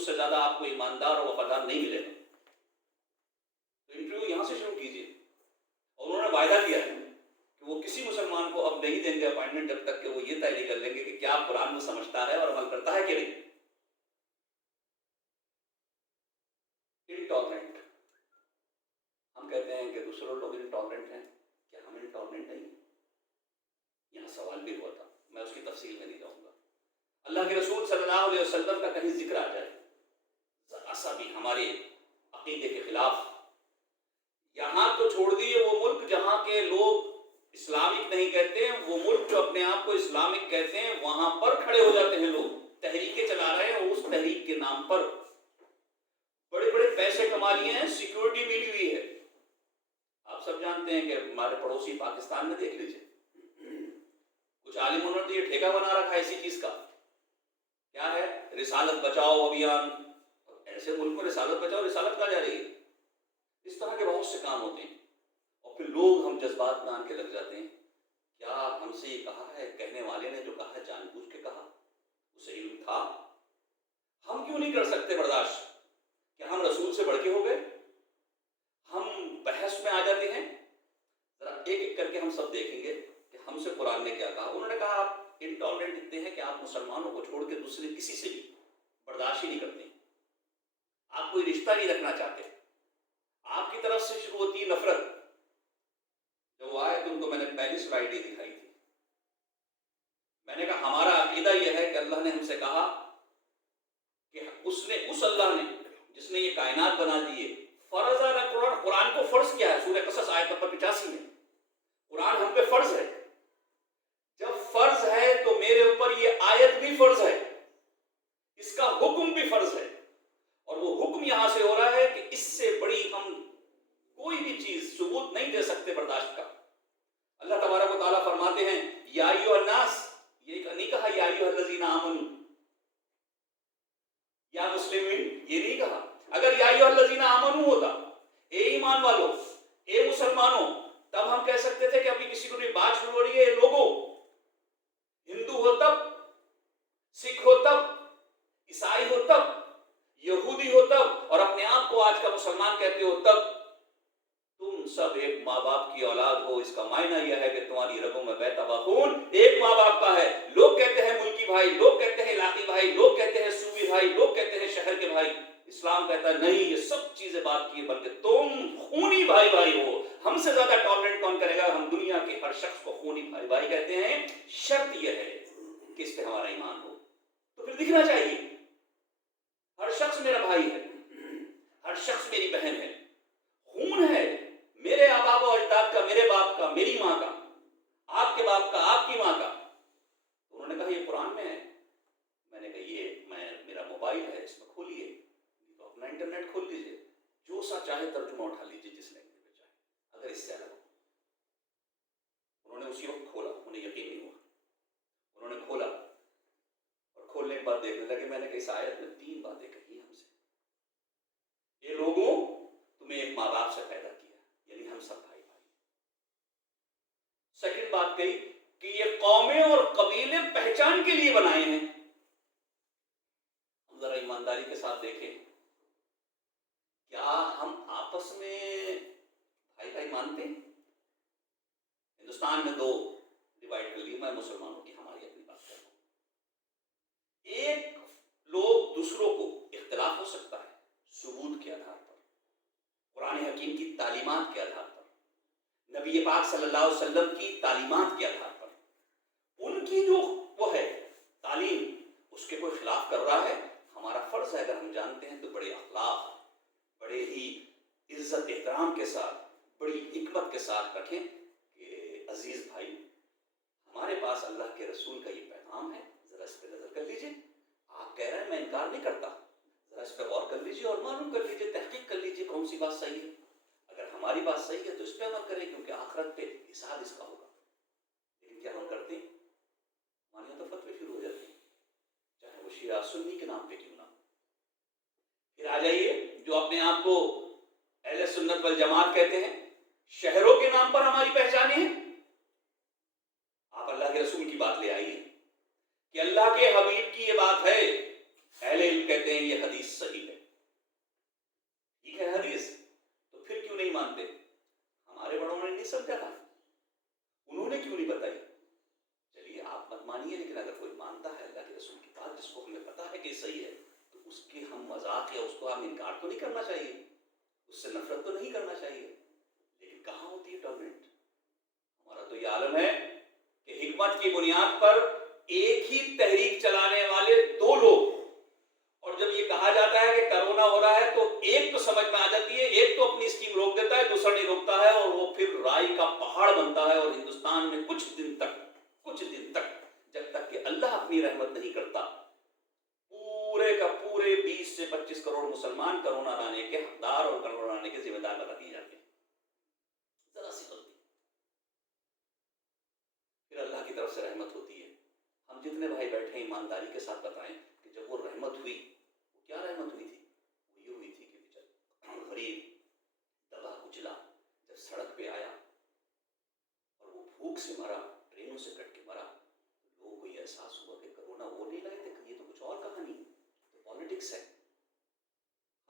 उससे ज्यादा आपको ईमानदार और वफादार नहीं मिलेगा। तो इंटरव्यू यहां से शुरू कीजिए। और उन्होंने वायदा किया है कि वो किसी मुसलमान को अब नहीं देंगे अपॉइंटमेंट जब तक कि वो ये तय नहीं कर लेंगे कि क्या कुरान में समझता है और अमल करता है कि नहीं। इनटॉलरेंट, हम कहते हैं कि दूसरे लोग इनटॉलरेंट हैं, क्या हम इनटॉलरेंट नहीं? यहां सवाल भी हुआ था, मैं उसकी तफसील में नहीं जाऊंगा। अल्लाह के रसूल सल्लल्लाहु अलैहि वसल्लम का कहीं जिक्र आ जाए जरा सा भी हमारे अकीदे के खिलाफ, यहां तो छोड़ दिए वो मुल्क जहां के लोग इस्लामिक नहीं कहते हैं, वो मुल्क जो अपने आप को इस्लामिक कहते हैं, वहां पर खड़े हो जाते हैं लोग, तहरीकें चला रहे हैं, उस तहरीक के नाम पर बड़े बड़े पैसे कमा लिए हैं, सिक्योरिटी मिली हुई है। आप सब जानते हैं कि हमारे पड़ोसी पाकिस्तान में देख लीजिए, कुछ आलिमों ने तो ये ठेका बना रखा है इसी चीज का, क्या है, रिसालत बचाओ अभियान। ऐसे मुल्क में रिसालत बचाओ, रिसालत कहाँ जा रही है? इस तरह के बहुत से काम होते हैं और फिर लोग हम जज्बात में आके लग जाते हैं। क्या हमसे ये कहा है, कहने वाले ने जो कहा है जानबूझ के कहा, उसे इल्म था? हम क्यों नहीं कर सकते बर्दाश्त? क्या हम रसूल से बढ़ के हो गए? हम बहस में आ जाते हैं। जरा एक एक करके हम सब देखेंगे कि हमसे कुरान ने क्या कहा। उन्होंने कहा आप इनटॉलरेंट इतने हैं कि आप मुसलमानों को छोड़ के दूसरे किसी से भी बर्दाश्त ही नहीं करते, आप कोई रिश्ता नहीं रखना चाहते, आपकी तरफ से शुरू होती है नफरत। जब वो आए तो उनको मैंने पहली स्लाइड ही दिखाई थी। मैंने कहा हमारा अकीदा यह है कि अल्लाह ने हमसे कहा कि उसने, उस अल्लाह ने जिसने ये कायनात बना दी है, फर्ज है कुरान। कुरान को फर्ज किया है सूरह कसस आयत नंबर 85 में, कुरान हम पे फर्ज है। जब फर्ज है तो मेरे ऊपर ये आयत भी फर्ज है, इसका हुक्म भी फर्ज है। और वो हुक्म यहां से हो रहा है कि इससे बड़ी हम कोई भी चीज सबूत नहीं दे सकते बर्दाश्त का। अल्लाह तबारक व तआला फरमाते हैं या अय्युहन्नास, ये नहीं कहा या अय्युहल्लज़ीना आमनू या मुस्लिमीन, ये नहीं कहा। अगर या अय्युहल्लज़ीना आमनू होता, ए ईमान वालों, ए मुसलमानों, तब हम कह सकते थे कि अभी किसी को नहीं बात शुरू हो रही है, लोगों, हिंदू हो तब, सिख हो तब, ईसाई हो तब, यहूदी हो तब, और अपने आप को आज का मुसलमान कहते हो तब। तुम सब एक माँ बाप की औलाद हो, इसका मायना यह है कि तुम्हारी रगों में बहता हुआ खून एक माँ बाप का है। लोग कहते हैं मुल्की भाई, लोग कहते हैं इलाकी भाई, लोग कहते हैं सूबी भाई, लोग कहते हैं शहर के भाई। इस्लाम कहता है नहीं, ये सब चीजें बात की, बल्कि तुम खूनी भाई भाई हो। हमसे ज्यादा टॉलरेंट कौन करेगा? हम दुनिया के हर शख्स को खूनी भाई भाई कहते हैं। शर्त यह है कि इस पे हमारा ईमान हो। तो फिर दिखना चाहिए हर शख्स मेरा भाई है, हर शख्स मेरी बहन है, खून है मेरे आबाब और अजदाद का, मेरे बाप का, मेरी माँ का, आपके बाप का, आपकी माँ का। तो उन्होंने कहा ये कुरान में है। मैंने कहा ये मेरा मोबाइल है, इसमें खोलिए, तो अपना इंटरनेट खोल लीजिए, जो सा चाहे तर्जुमा उठा लीजिए जिस लैंग्वेज में चाहे, अगर इससे अलग हो। उन्होंने उसी वक्त खोला, उन्हें यकीन नहीं हुआ, उन्होंने खोला और खोलने के बाद देखने लगे। मैंने कहा इस आयत में 3 बातें कही हमसे। ये लोगों, तुम्हें एक माँ बाप से पैदा किया, यानी हम सब भाई भाई। सेकंड बात कही कि ये कौमें और कबीले पहचान के लिए बनाए हैं। हम जरा ईमानदारी के साथ देखें, क्या हम आपस में भाई भाई मानते हैं? हिंदुस्तान में 2 डिवाइड कर लिए, मैं मुसलमानों की हमारी अपनी बात कर रहा हूं। एक लोग दूसरों को इख्तिलाफ हो सकता है सबूत के आधार पर, कुरान हकीम की तालीमात के आधार पर, नबी पाक सल्लल्लाहु अलैहि वसल्लम की तालीमात के आधार पर, उनकी जो वो है तालीम, उसके कोई खिलाफ कर रहा है। हमारा फर्ज है, अगर हम जानते हैं तो बड़े अखलाक, बड़े ही इज्जत एहतराम के साथ, बड़ी हिकमत के साथ रखें कि अजीज भाई, हमारे पास अल्लाह के रसूल का ये पैगाम है, जरा इस पर नजर कर लीजिए। आप कह रहे हैं, मैं इनकार नहीं करता, जरा इस पर गौर कर लीजिए और मालूम कर लीजिए, तहकीक कर लीजिए कौन सी बात सही है। अगर हमारी बात सही है तो इस पर अमल करें, क्योंकि आखिरत पे हिसाब इसका होगा। लेकिन क्या हम करते हैं? हमारे यहाँ तो फतवे शुरू हो जाते हैं, चाहे वो शिया सुन्नी के नाम पे क्यों ना। फिर आ जाइए जो अपने आप को अहले सुन्नत वल जमात कहते हैं, शहरों के नाम पर हमारी पहचाने हैं। आप अल्लाह के रसूल की बात ले आइए कि अल्लाह के हबीब की ये बात है अहले इल्म कहते हैं ये हदीस सही है। ठीक है हदीस, तो फिर क्यों नहीं मानते? हमारे बड़ों ने नहीं समझा था, उन्होंने क्यों नहीं बताई? चलिए आप मत मानिए, लेकिन अगर कोई मानता है अल्लाह के रसूल की बात जिसको हमें पता है कि सही है, तो उसके हम मजाक या उसको हम इनकार तो नहीं करना चाहिए, उससे नफरत तो नहीं करना चाहिए। लेकिन कहाँ होती है टॉलरेंट? हमारा तो ये आलम है कि हिकमत की बुनियाद पर एक ही तहरीक चलाने वाले दो लोग, और जब ये कहा जाता है कि कोरोना हो रहा है तो एक तो समझ में आ जाती है, एक तो अपनी स्कीम रोक देता है, दूसरा नहीं रोकता है, और वो फिर राई का पहाड़ बनता है। और हिंदुस्तान में कुछ दिन तक जब तक कि अल्लाह अपनी रहमत नहीं करता, पूरे का पूरे 20 से 25 करोड़ मुसलमान कोरोना लाने के हकदार और कोरोना लाने के जिम्मेदार बता दिए जाते हैं। जरा सी गलती, फिर अल्लाह की तरफ से रहमत होती है। हम जितने भाई बैठे हैं ईमानदारी के साथ बताएं कि जब वो रहमत हुई, वो क्या रहमत हुई थी? वो ये हुई थी कि बेचारा गरीब दबा कुचला जब सड़क पे आया और वो भूख से मरा, ट्रेनों से कट के मरा, तो लोगों को ये एहसास हुआ कि कोरोना वो नहीं लाए थे, ये तो कुछ और कहानी है, तो पॉलिटिक्स है।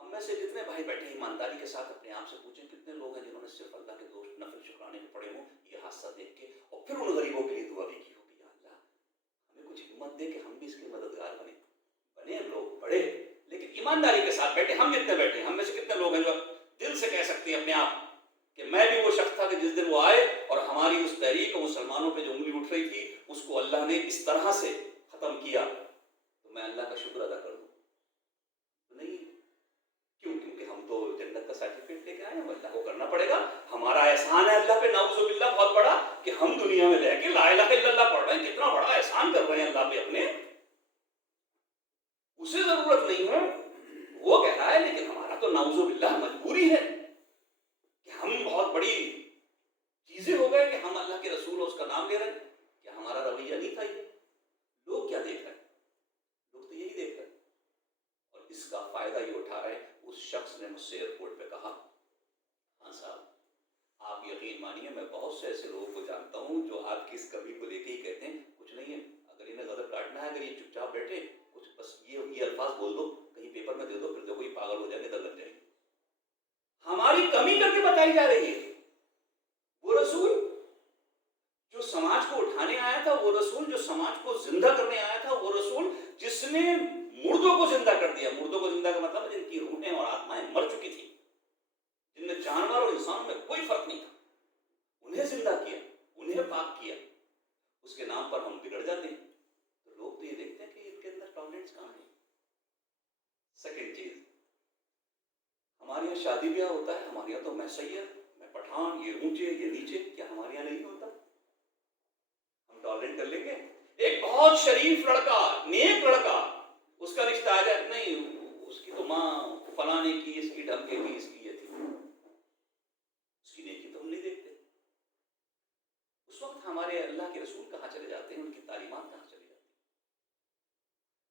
हम में से जितने भाई बैठे ईमानदारी के साथ अपने आप से पूछें कितने लोग हैं जिन्होंने सिर्फ अल्लाह के दोस्त नफल शुक्राने में पड़े हों ये हादसा देख के, और फिर उन गरीबों के लिए दुआ भी की होगी, या अल्लाह हमें कुछ हिम्मत दे कि हम भी इसके मददगार बने लोग बड़े, लेकिन ईमानदारी के साथ बैठे। हम जितने बैठे, हम में से कितने लोग हैं जो दिल से कह सकते हैं अपने आप कि मैं भी वो शख्स था कि जिस दिन वो आए और हमारी उस तहरीक और मुसलमानों पे जो उंगली उठ रही थी उसको अल्लाह ने इस तरह से खत्म किया, तो मैं अल्लाह का शुक्र अदा कर दूं? तो नहीं। क्यों? क्योंकि हम तो जन्नत का सर्टिफिकेट लेके आए हैं, अल्लाह को करना पड़ेगा। हमारा एहसान है अल्लाह पे नाउजुबिल्लाह बहुत बड़ा कि हम दुनिया में रह के ला इलाहा इल्लल्लाह पढ़ रहे हैं। कितना बड़ा एहसान कर रहे हैं अल्लाह पे अपने, उसे जरूरत नहीं है, वो कह रहा है। लेकिन हमारा तो नाउजुबिल्लाह मजबूरी है कि हम बहुत बड़ी चीजें हो गए कि हम अल्लाह के रसूल उसका नाम ले रहे हैं। क्या हमारा रवैया नहीं था ये? लोग क्या देख रहे हैं? लोग तो यही देख रहे हैं, और इसका फायदा ये उठा रहे हैं। उस शख्स ने मुझसे एयरपोर्ट पे कहा, हाँ साहब आप यकीन मानिए मैं बहुत से ऐसे लोगों को जानता हूँ जो आपकी इस कमी को लेके ही कहते हैं कुछ नहीं है, अगर इन्हें गलत काटना है, अगर ये चुपचाप बैठे, कुछ बस ये अल्फाज बोल दो, कहीं पेपर में दे दो, फिर देखो ये पागल हो जाएंगे, दर लग जाएंगे। हमारी कमी करके बताई जा रही है। वो रसूल जो समाज को उठाने आया था, वो रसूल जो समाज को जिंदा करने आया था, वो रसूल जिसने मुर्दों को जिंदा कर दिया। मुर्दों को जिंदा का मतलब जिनकी रूहें और आत्माएं मर चुकी थी, जिनमें जानवर और इंसान में कोई फर्क नहीं था, उन्हें जिंदा किया, उन्हें पाक किया। उसके नाम पर हम बिगड़ जाते हैं। तो लोग तो ये देखते हैं कि इनके अंदर टॉलरेंस कहां है। सेकंड चीज, हमारे यहाँ शादी ब्याह होता है, हमारे यहाँ तो मैं सैयद, मैं पठान, ये ऊंचे ये नीचे, क्या हमारे यहाँ नहीं होता? हम टॉलरेट कर लेंगे? एक बहुत शरीफ लड़का, नेक लड़का, उसका रिश्ता आ जाए, नहीं उसकी तो माँ फलाने की, इसकी ढमके की, इसकी ये थी, उसकी नेकी तो हम नहीं देखते। उस वक्त हमारे अल्लाह के रसूल कहाँ चले जाते हैं, उनकी तालीमात कहाँ चली जाती है?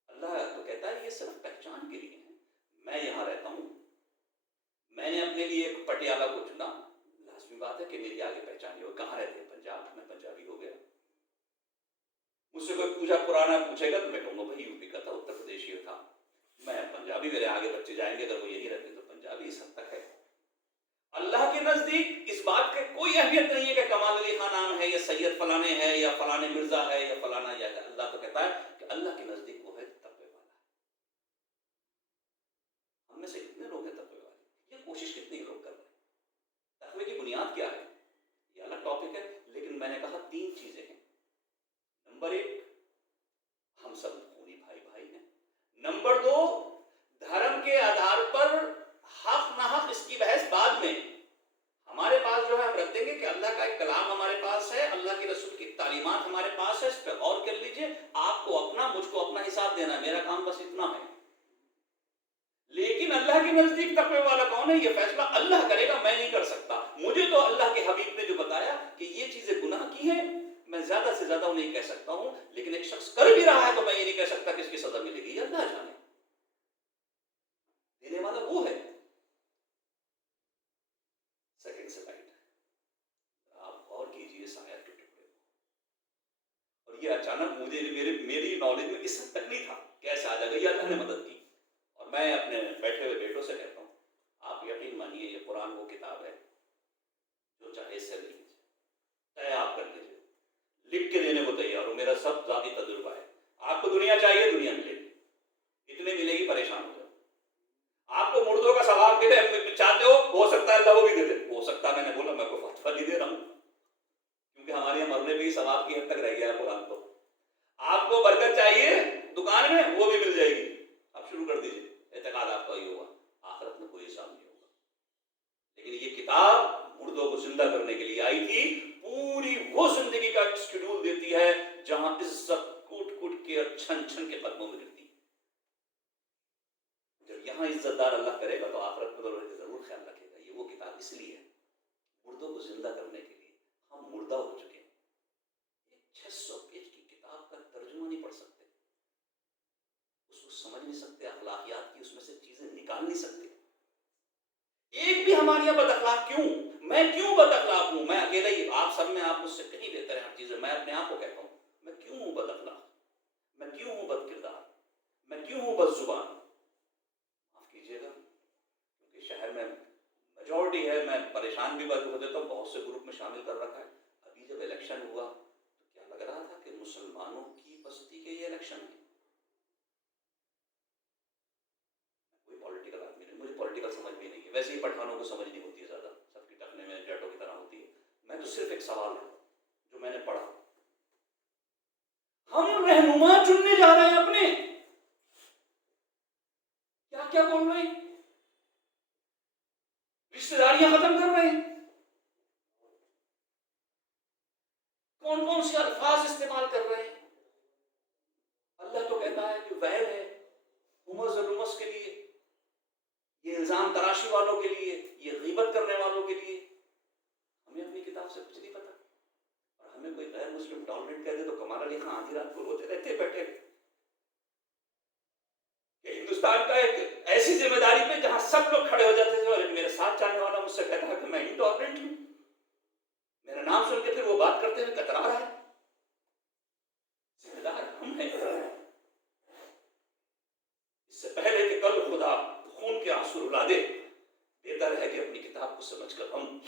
अल्लाह तो कहता है ये सिर्फ पहचान के लिए है। मैं यहाँ रहता हूँ, मैंने अपने लिए एक पटियाला को चुना, लाजमी बात है कि मेरी आगे पहचान हो। कहाँ रहते हैं? पंजाब, मैं पंजाबी हो गया। मुझसे कोई पूछा पुराना पूछेगा तो मैं कहूँगा भाई यूपी का था, उत्तर प्रदेशी था, मैं पंजाबी, मेरे आगे बच्चे जाएंगे अगर वो यही रहते तो पंजाबी इस हद तक है। अल्लाह के नजदीक इस बात की कोई अहमियत नहीं है कि कमाल अली खान नाम है या सैयद फलाने है या फलाने मिर्जा है या फलाना या अल्लाह तो कहता है कि अल्लाह के नजदीक वो है तकवे वाला। हम में से कितने लोग हैं तकवे वाले? ये कोशिश कितने लोग कर रहे हैं? तकवे की बुनियाद क्या है ये अलग टॉपिक है, लेकिन मैंने कहा तीन चीजें हैं। नंबर एक, हम सब खूनी भाई भाई हैं। नंबर दो, धर्म के आधार पर हक ना हक इसकी बहस बाद में। हमारे पास जो है हम रख देंगे कि अल्लाह का एक कलाम हमारे पास है, अल्लाह के रसूल की तालीमात हमारे पास है, इस पर गौर कर लीजिए। आपको अपना, मुझको अपना हिसाब देना है, मेरा काम बस इतना है। लेकिन अल्लाह के नजदीक तकवे वाला कौन है, ये फैसला अल्लाह करेगा, मैं नहीं कर सकता। मुझे तो अल्लाह के हबीब ने जो बताया कि ये चीजें गुनाह की हैं, मैं ज्यादा से ज्यादा उन्हें कह सकता हूं, लेकिन एक शख्स कर भी रहा है तो मैं ये नहीं कह सकता कि इसकी सजा मिलेगी, ये अल्लाह जाने, देने वाला वो है। सेकंड से लाइट, आप और कीजिए इस आयत के टुकड़े को, और ये अचानक मुझे मेरी नॉलेज में इस हद तक नहीं था, कैसे आ जाएगा, ये अल्लाह ने मदद की। मैं अपने बैठे हुए बेटों से कहता हूँ, आप यकीन मानिए ये कुरान वो किताब है जो चाहे इससे ले लीजिए, चाहे आप कर लीजिए, लिख के देने को तैयार हो, मेरा सब जाती तजुर्बा है। आपको दुनिया चाहिए, दुनिया मिलेगी, इतनी मिलेगी परेशान हो जाओ। आपको मुर्दों का सवाब मिले चाहते हो सकता है अल्लाह वो भी दे दे, हो सकता है, मैंने बोला मैं कोई फतवा नहीं दे रहा हूँ, क्योंकि हमारे यहाँ मरने पे ही सवाब की हद तक रह गया है कुरान। तो आपको बरकत चाहिए दुकान में, वो भी मिल जाएगी, आप शुरू कर दीजिए, एतकाद आपका ही होगा, आखिरत में कोई हिसाब नहीं होगा। लेकिन ये किताब मुर्दों को जिंदा करने के लिए आई थी, पूरी वो जिंदगी का शेड्यूल देती है जहां इज्जत कूट कूट के और छन छन के कदमों में गिरती है। जब यहां इज्जतदार अल्लाह करेगा तो आखिरत में तो जरूर ख्याल रखेगा। ये वो किताब इसलिए है मुर्दों को जिंदा करने के लिए। हम मुर्दा हो चुके हैं, 600 पेज की किताब का तर्जुमा नहीं पढ़ सकते, उसको समझ नहीं सकते, अखलाकियात की उसमें से चीजें निकाल नहीं सकते। एक भी हमारे यहाँ बदअखलाक क्यों? मैं क्यों बदअखलाक हूं? मैं अकेला ही, आप सब में आप मुझसे कहीं बेहतर है हर चीजें। मैं अपने आप को कहता हूं मैं क्यों हूं बदअखलाक, मैं क्यों हूं बदकिरदार, मैं क्यों हूं बदजुबान? माफ कीजिएगा, क्योंकि शहर में मेजॉरिटी है, मैं परेशान भी हो देता हूँ, बहुत से ग्रुप में शामिल कर रखा है। अभी जब इलेक्शन हुआ तो क्या लग रहा था कि मुसलमानों की बस्ती के ये इलेक्शन है। कोई पॉलिटिकल आदमी नहीं, मुझे पॉलिटिकल समझ भी नहीं है, वैसे ही पठानों को समझ नहीं होती है ज्यादा, सबकी टकने में जटों की तरह होती है। मैं तो सिर्फ एक सवाल है जो मैंने पढ़ा, हम रहनुमा चुनने जा रहे हैं अपने, क्या क्या बोल रहे हैं, रिश्तेदारियां खत्म कर रहे हैं, कौन कौन से अल्फाज इस्तेमाल कर रहे हैं। अल्लाह तो कहता है कि वैल है हुमस और रुमस के लिए, ये इल्जाम तराशी वालों के लिए, ये गीबत करने वालों के लिए। हमें अपनी किताब से कुछ नहीं पता, और हमें कोई गैर मुस्लिम टॉलरेट कह दे तो कमाल अली खान आधी रात को रोते रहते बैठे। हिंदुस्तान का एक ऐसी जिम्मेदारी पे जहां सब लोग खड़े हो जाते थे, और मेरे साथ चलने वाला मुझसे कहता है कि मैं इंटॉलरेंट हूं, मेरा नाम सुन के फिर वो बात करते हुए कतरा रहा है। जिम्मेदार हम हैं। इससे पहले कि कल खुदा खून के आंसू रुला दे, बेहतर है कि अपनी किताब को समझकर हम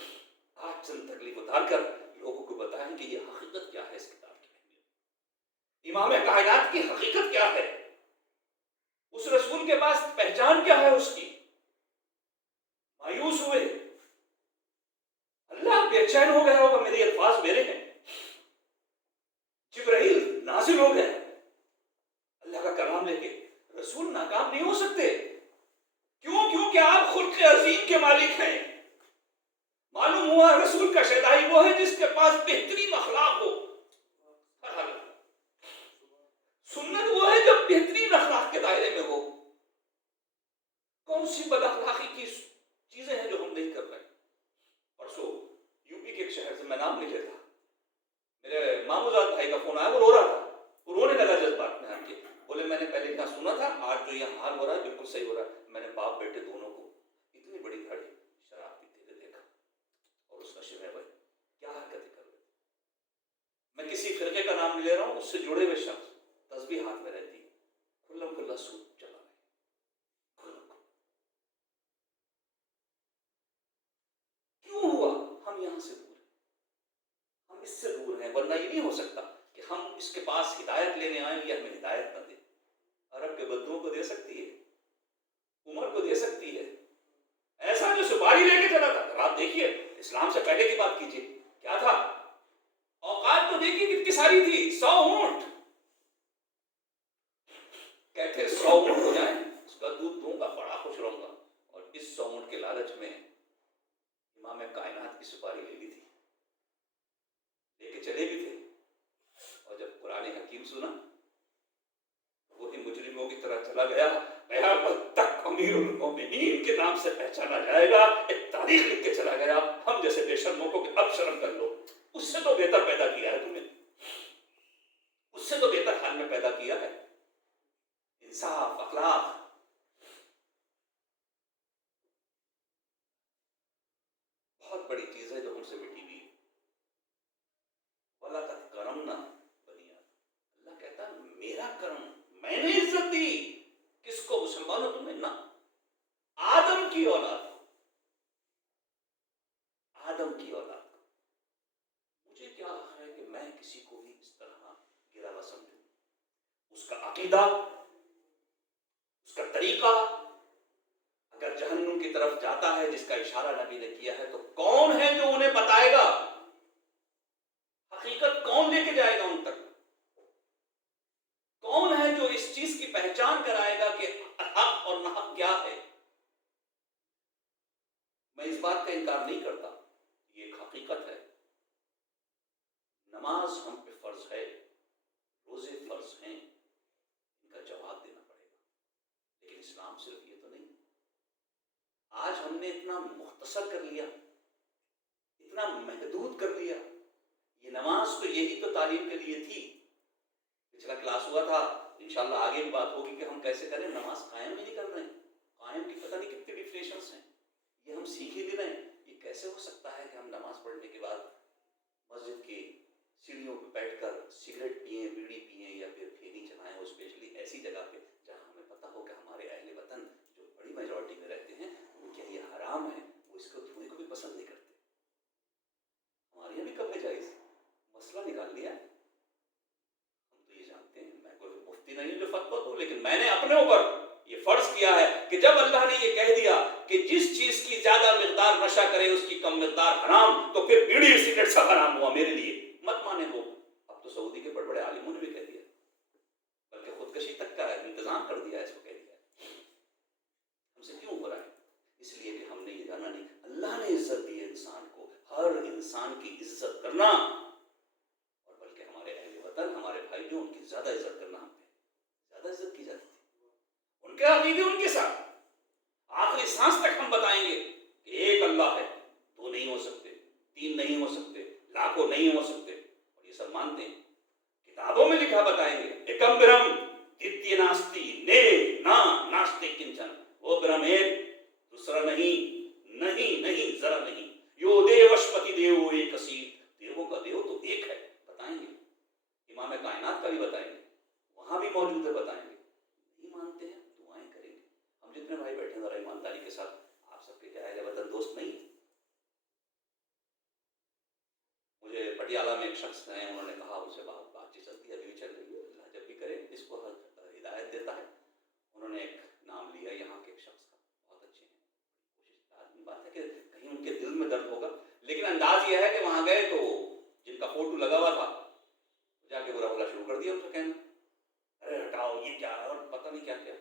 आज चंद तकलीफ उतार कर लोगों को बताएं कि ये हकीकत क्या है, इस किताब की इमाम कायनात की हकीकत क्या है, उस रसूल के पास पहचान क्या है उसकी। मायूस हुए, अल्लाह बेचैन हो गया होगा, मेरे अल्फाज मेरे हैं, जिब्राइल नाजिल हो गए अल्लाह का कलाम लेके। रसूल नाकाम नहीं हो सकते, क्यों? क्योंकि आप खुल्क अजीम के मालिक हैं। मालूम हुआ रसूल का शहदाई वो है जिसके पास बेहतरीन अखलाक हो, सुन्नत वो है जो बेहतरीन अखलाक के दायरे में हो। कौन सी बदअखलाकी की चीजें हैं जो हम नहीं कर रहे? परसों यूपी के एक शहर से, मैं नाम नहीं लेता, मेरे मामूजाद भाई का फोन आया, वो रो रहा था, वो रोने लगा जज्बात में आके, बोले मैंने पहले यहाँ सुना था, आज जो यहाँ हाल हो रहा है बिल्कुल सही हो रहा है। मैंने बाप बेटे दोनों को इतनी बड़ी गाड़ी शराब पीते हुए देखा, और उस नशे में भाई क्या हरकतें कर रहे। मैं किसी फिरके का नाम नहीं ले रहा हूँ, उससे जुड़े हुए शख्स, तस्बीह हाथ में रहती, खुल्लम खुल्ला सूद चला रहे। क्यों हुआ? हम यहाँ से दूर, हम इससे दूर हैं, वरना ये नहीं हो सकता कि हम इसके पास हिदायत लेने आए, ये हमें हिदायत न दे। अरब के बद्दुओं को दे सकती है, उमर को दे सकती है, ऐसा जो सुपारी लेके चला था। आप देखिए, इस्लाम से पहले की बात कीजिए, क्या था? औकात तो देखिए कितनी सारी थी, 100 ऊंट, कहते 100 ऊंट हो जाए उसका दूध दूंगा, बड़ा खुश रहूंगा। और इस 100 ऊंट के लालच में इमाम कायनात की सुपारी ले ली थी, लेके चले भी थे। और जब कुरान हकीम सुना, वही मुजरिमों की तरह चला गया। क़यामत तक अमीरुल मोमिनीन के नाम से पहचाना जाएगा, एक तारीख लिख के चला गया। हम जैसे बेशर्मों को अब शर्म कर लो, उससे तो बेहतर पैदा किया है तुम्हें, उससे तो बेहतर हाल में पैदा किया है। इंसाफ, अखलाक, बहुत बड़ी चीज है जो हमसे मिटी हुई। वाला का करम ना बनिया, अल्लाह कहता है मेरा करम, मैंने इज्जत दी किसको? मुसलमानों तुम्हें ना। की औलाद को, आदम की औलाद को, मुझे क्या है कि मैं किसी को भी इस तरह गिरा हुआ समझूं? उसका अकीदा, उसका तरीका अगर जहन्नुम की तरफ जाता है, जिसका इशारा नबी ने किया है, तो कौन है जो उन्हें बताएगा? हकीकत कौन लेके जाएगा उन तक? कौन है जो इस चीज की पहचान कराएगा कि हक और नाहक क्या है? मैं इस बात का इनकार नहीं करता, ये एक हकीकत है। नमाज हम पे फर्ज है, रोजे फर्ज हैं, इनका जवाब देना पड़ेगा। लेकिन इस्लाम सिर्फ ये तो नहीं। आज हमने इतना मुख्तसर कर लिया, इतना महदूद कर लिया। ये नमाज तो यही तो तालीम के लिए थी। पिछला क्लास हुआ था, इंशाल्लाह आगे भी बात होगी कि हम कैसे करें। नमाज कायम ही नहीं कर रहे हैं। कायम की पता नहीं कितनी डिफिनेशंस हैं, ये हम सीख ही नहीं रहे हैं। ये कैसे हो सकता है कि हम नमाज पढ़ने के बाद मस्जिद की सीढ़ियों पर बैठकर सिगरेट पिए, बीड़ी पिए या फिर फेरी चलाएं, और स्पेशली ऐसी जगह पे जहां हमें पता हो कि हमारे अहले वतन जो बड़ी मेजॉरिटी में रहते हैं उनके लिए हराम है, वो इसको धुएं को भी पसंद नहीं करते। हमारे यहाँ भी कब है जायज, मसला निकाल लिया। हम तो ये जानते हैं, मैं कोई मुफ्ती नहीं जो फतवा दूं, लेकिन मैंने अपने ऊपर ये फर्ज किया है कि जब अल्लाह ने ये कह दिया कि जिस चीज की ज्यादा मिकदार नशा करे उसकी कम मिकदार हराम, तो फिर बीड़ी सिगरेट सब हराम हुआ मेरे लिए। मत माने लोग। अब तो सऊदी के बड़े बड़े आलिमों ने भी कह दिया, बल्कि खुदकशी तक का इंतजाम कर दिया, इसको कह दिया। हमसे क्यों हो रहा है? इसलिए कि हमने ये जाना नहीं। अल्लाह ने इज्जत दी है इंसान को, हर इंसान की इज्जत करना, और बल्कि हमारे अहले वतन, हमारे भाई जो, उनकी ज्यादा इज्जत करना, हम पे ज्यादा इज्जत की जाती थी। उनके अकीदे उनके साथ आखिरी सांस तक हम बताएंगे कि एक अल्लाह है, दो नहीं हो सकते, तीन नहीं हो सकते, लाखों नहीं हो सकते, और ये सब मानते हैं। किताबों में लिखा बताएंगे, एकम ब्रह्म द्वितीय नास्ति ने ना नास्ति किंचन। वो ब्रह्म एक, दूसरा नहीं, नहीं नहीं जरा नहीं। यो देवश्पति देवो एक असीम, देवों का देव तो एक है, बताएंगे। इमाम कायनात का भी बताएंगे, वहां भी मौजूद है, बताएंगे। नहीं मानते हैं, दुआएं करेंगे। हम जितने भाई बैठे हैं, जरा ईमानदारी के साथ, आप सबके क्या अहले वतन दोस्त नहीं? मुझे पटियाला में एक शख्स हैं, उन्होंने कहा, उनसे बातचीत चलती है, अभी भी चल रही है, अल्लाह जब भी करे इसको हिदायत देता है। उन्होंने एक नाम लिया यहाँ के एक शख्स का, बहुत अच्छे हैं, कोशिश बात है कि कहीं उनके दिल में दर्द होगा, लेकिन अंदाज यह है कि वहां गए तो जिनका फोटो लगा हुआ था जाके बुरा भला शुरू कर दिया, उनसे कहना अरे हटाओ ये क्या है, और पता नहीं क्या क्या।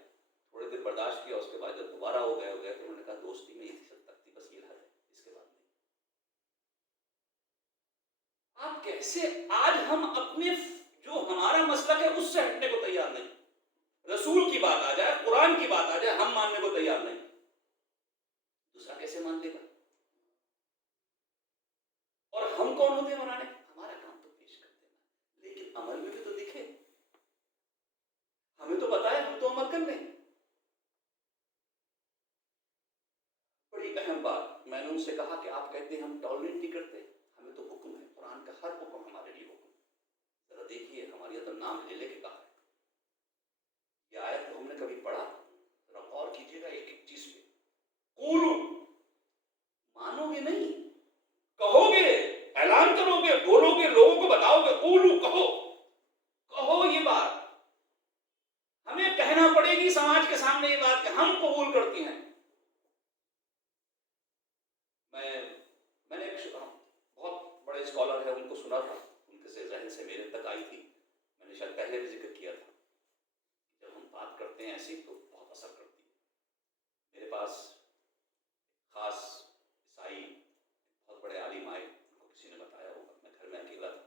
थोड़ी देर बर्दाश्त किया, उसके बाद जब दोबारा हो गया तो उन्होंने कहा दोस्ती में इसी तक थी, बस ये है, इसके बाद नहीं। आप कैसे, आज हम अपने जो हमारा मसलक है उससे हटने को तैयार नहीं। रसूल की बात आ जाए, कुरान की बात आ जाए, हम मानने को तैयार नहीं। दूसरा कैसे मान लेगा? और हम कौन होते हैं मनाने? हमारा काम तो पेश कर देना, लेकिन अमल में भी तो दिखे। हमें तो बताए, हम तो अमल कर लें। बड़ी अहम बात, मैंने उनसे कहा कि आप कहते हैं हम टॉलरेट नहीं करते, हमें तो हुक्म है, कुरान का हर हुक्म हमारे लिए हुक्म। जरा देखिए, हमारे यहाँ तो नाम ले लेके कहा है। ये आयत तो हमने कभी पढ़ा? जरा गौर कीजिएगा एक एक चीज पे। कूलू, मानोगे नहीं, कहोगे, ऐलान करोगे, बोलोगे, लोगों को बताओगे, कूलू कहो, कहो ये बात। हमें कहना पड़ेगी समाज के सामने ये बात कि हम कबूल करती हैं। मैंने एक बहुत बड़े स्कॉलर है, उनको सुना था, उनके से जहन से मेरे तक आई थी, मैंने शायद पहले भी जिक्र किया था। जब हम बात करते हैं ऐसी तो बहुत असर करती है। मेरे पास खास ईसाई बहुत बड़े आलिम आए, उनको किसी ने बताया होगा, मैं घर में अकेला था,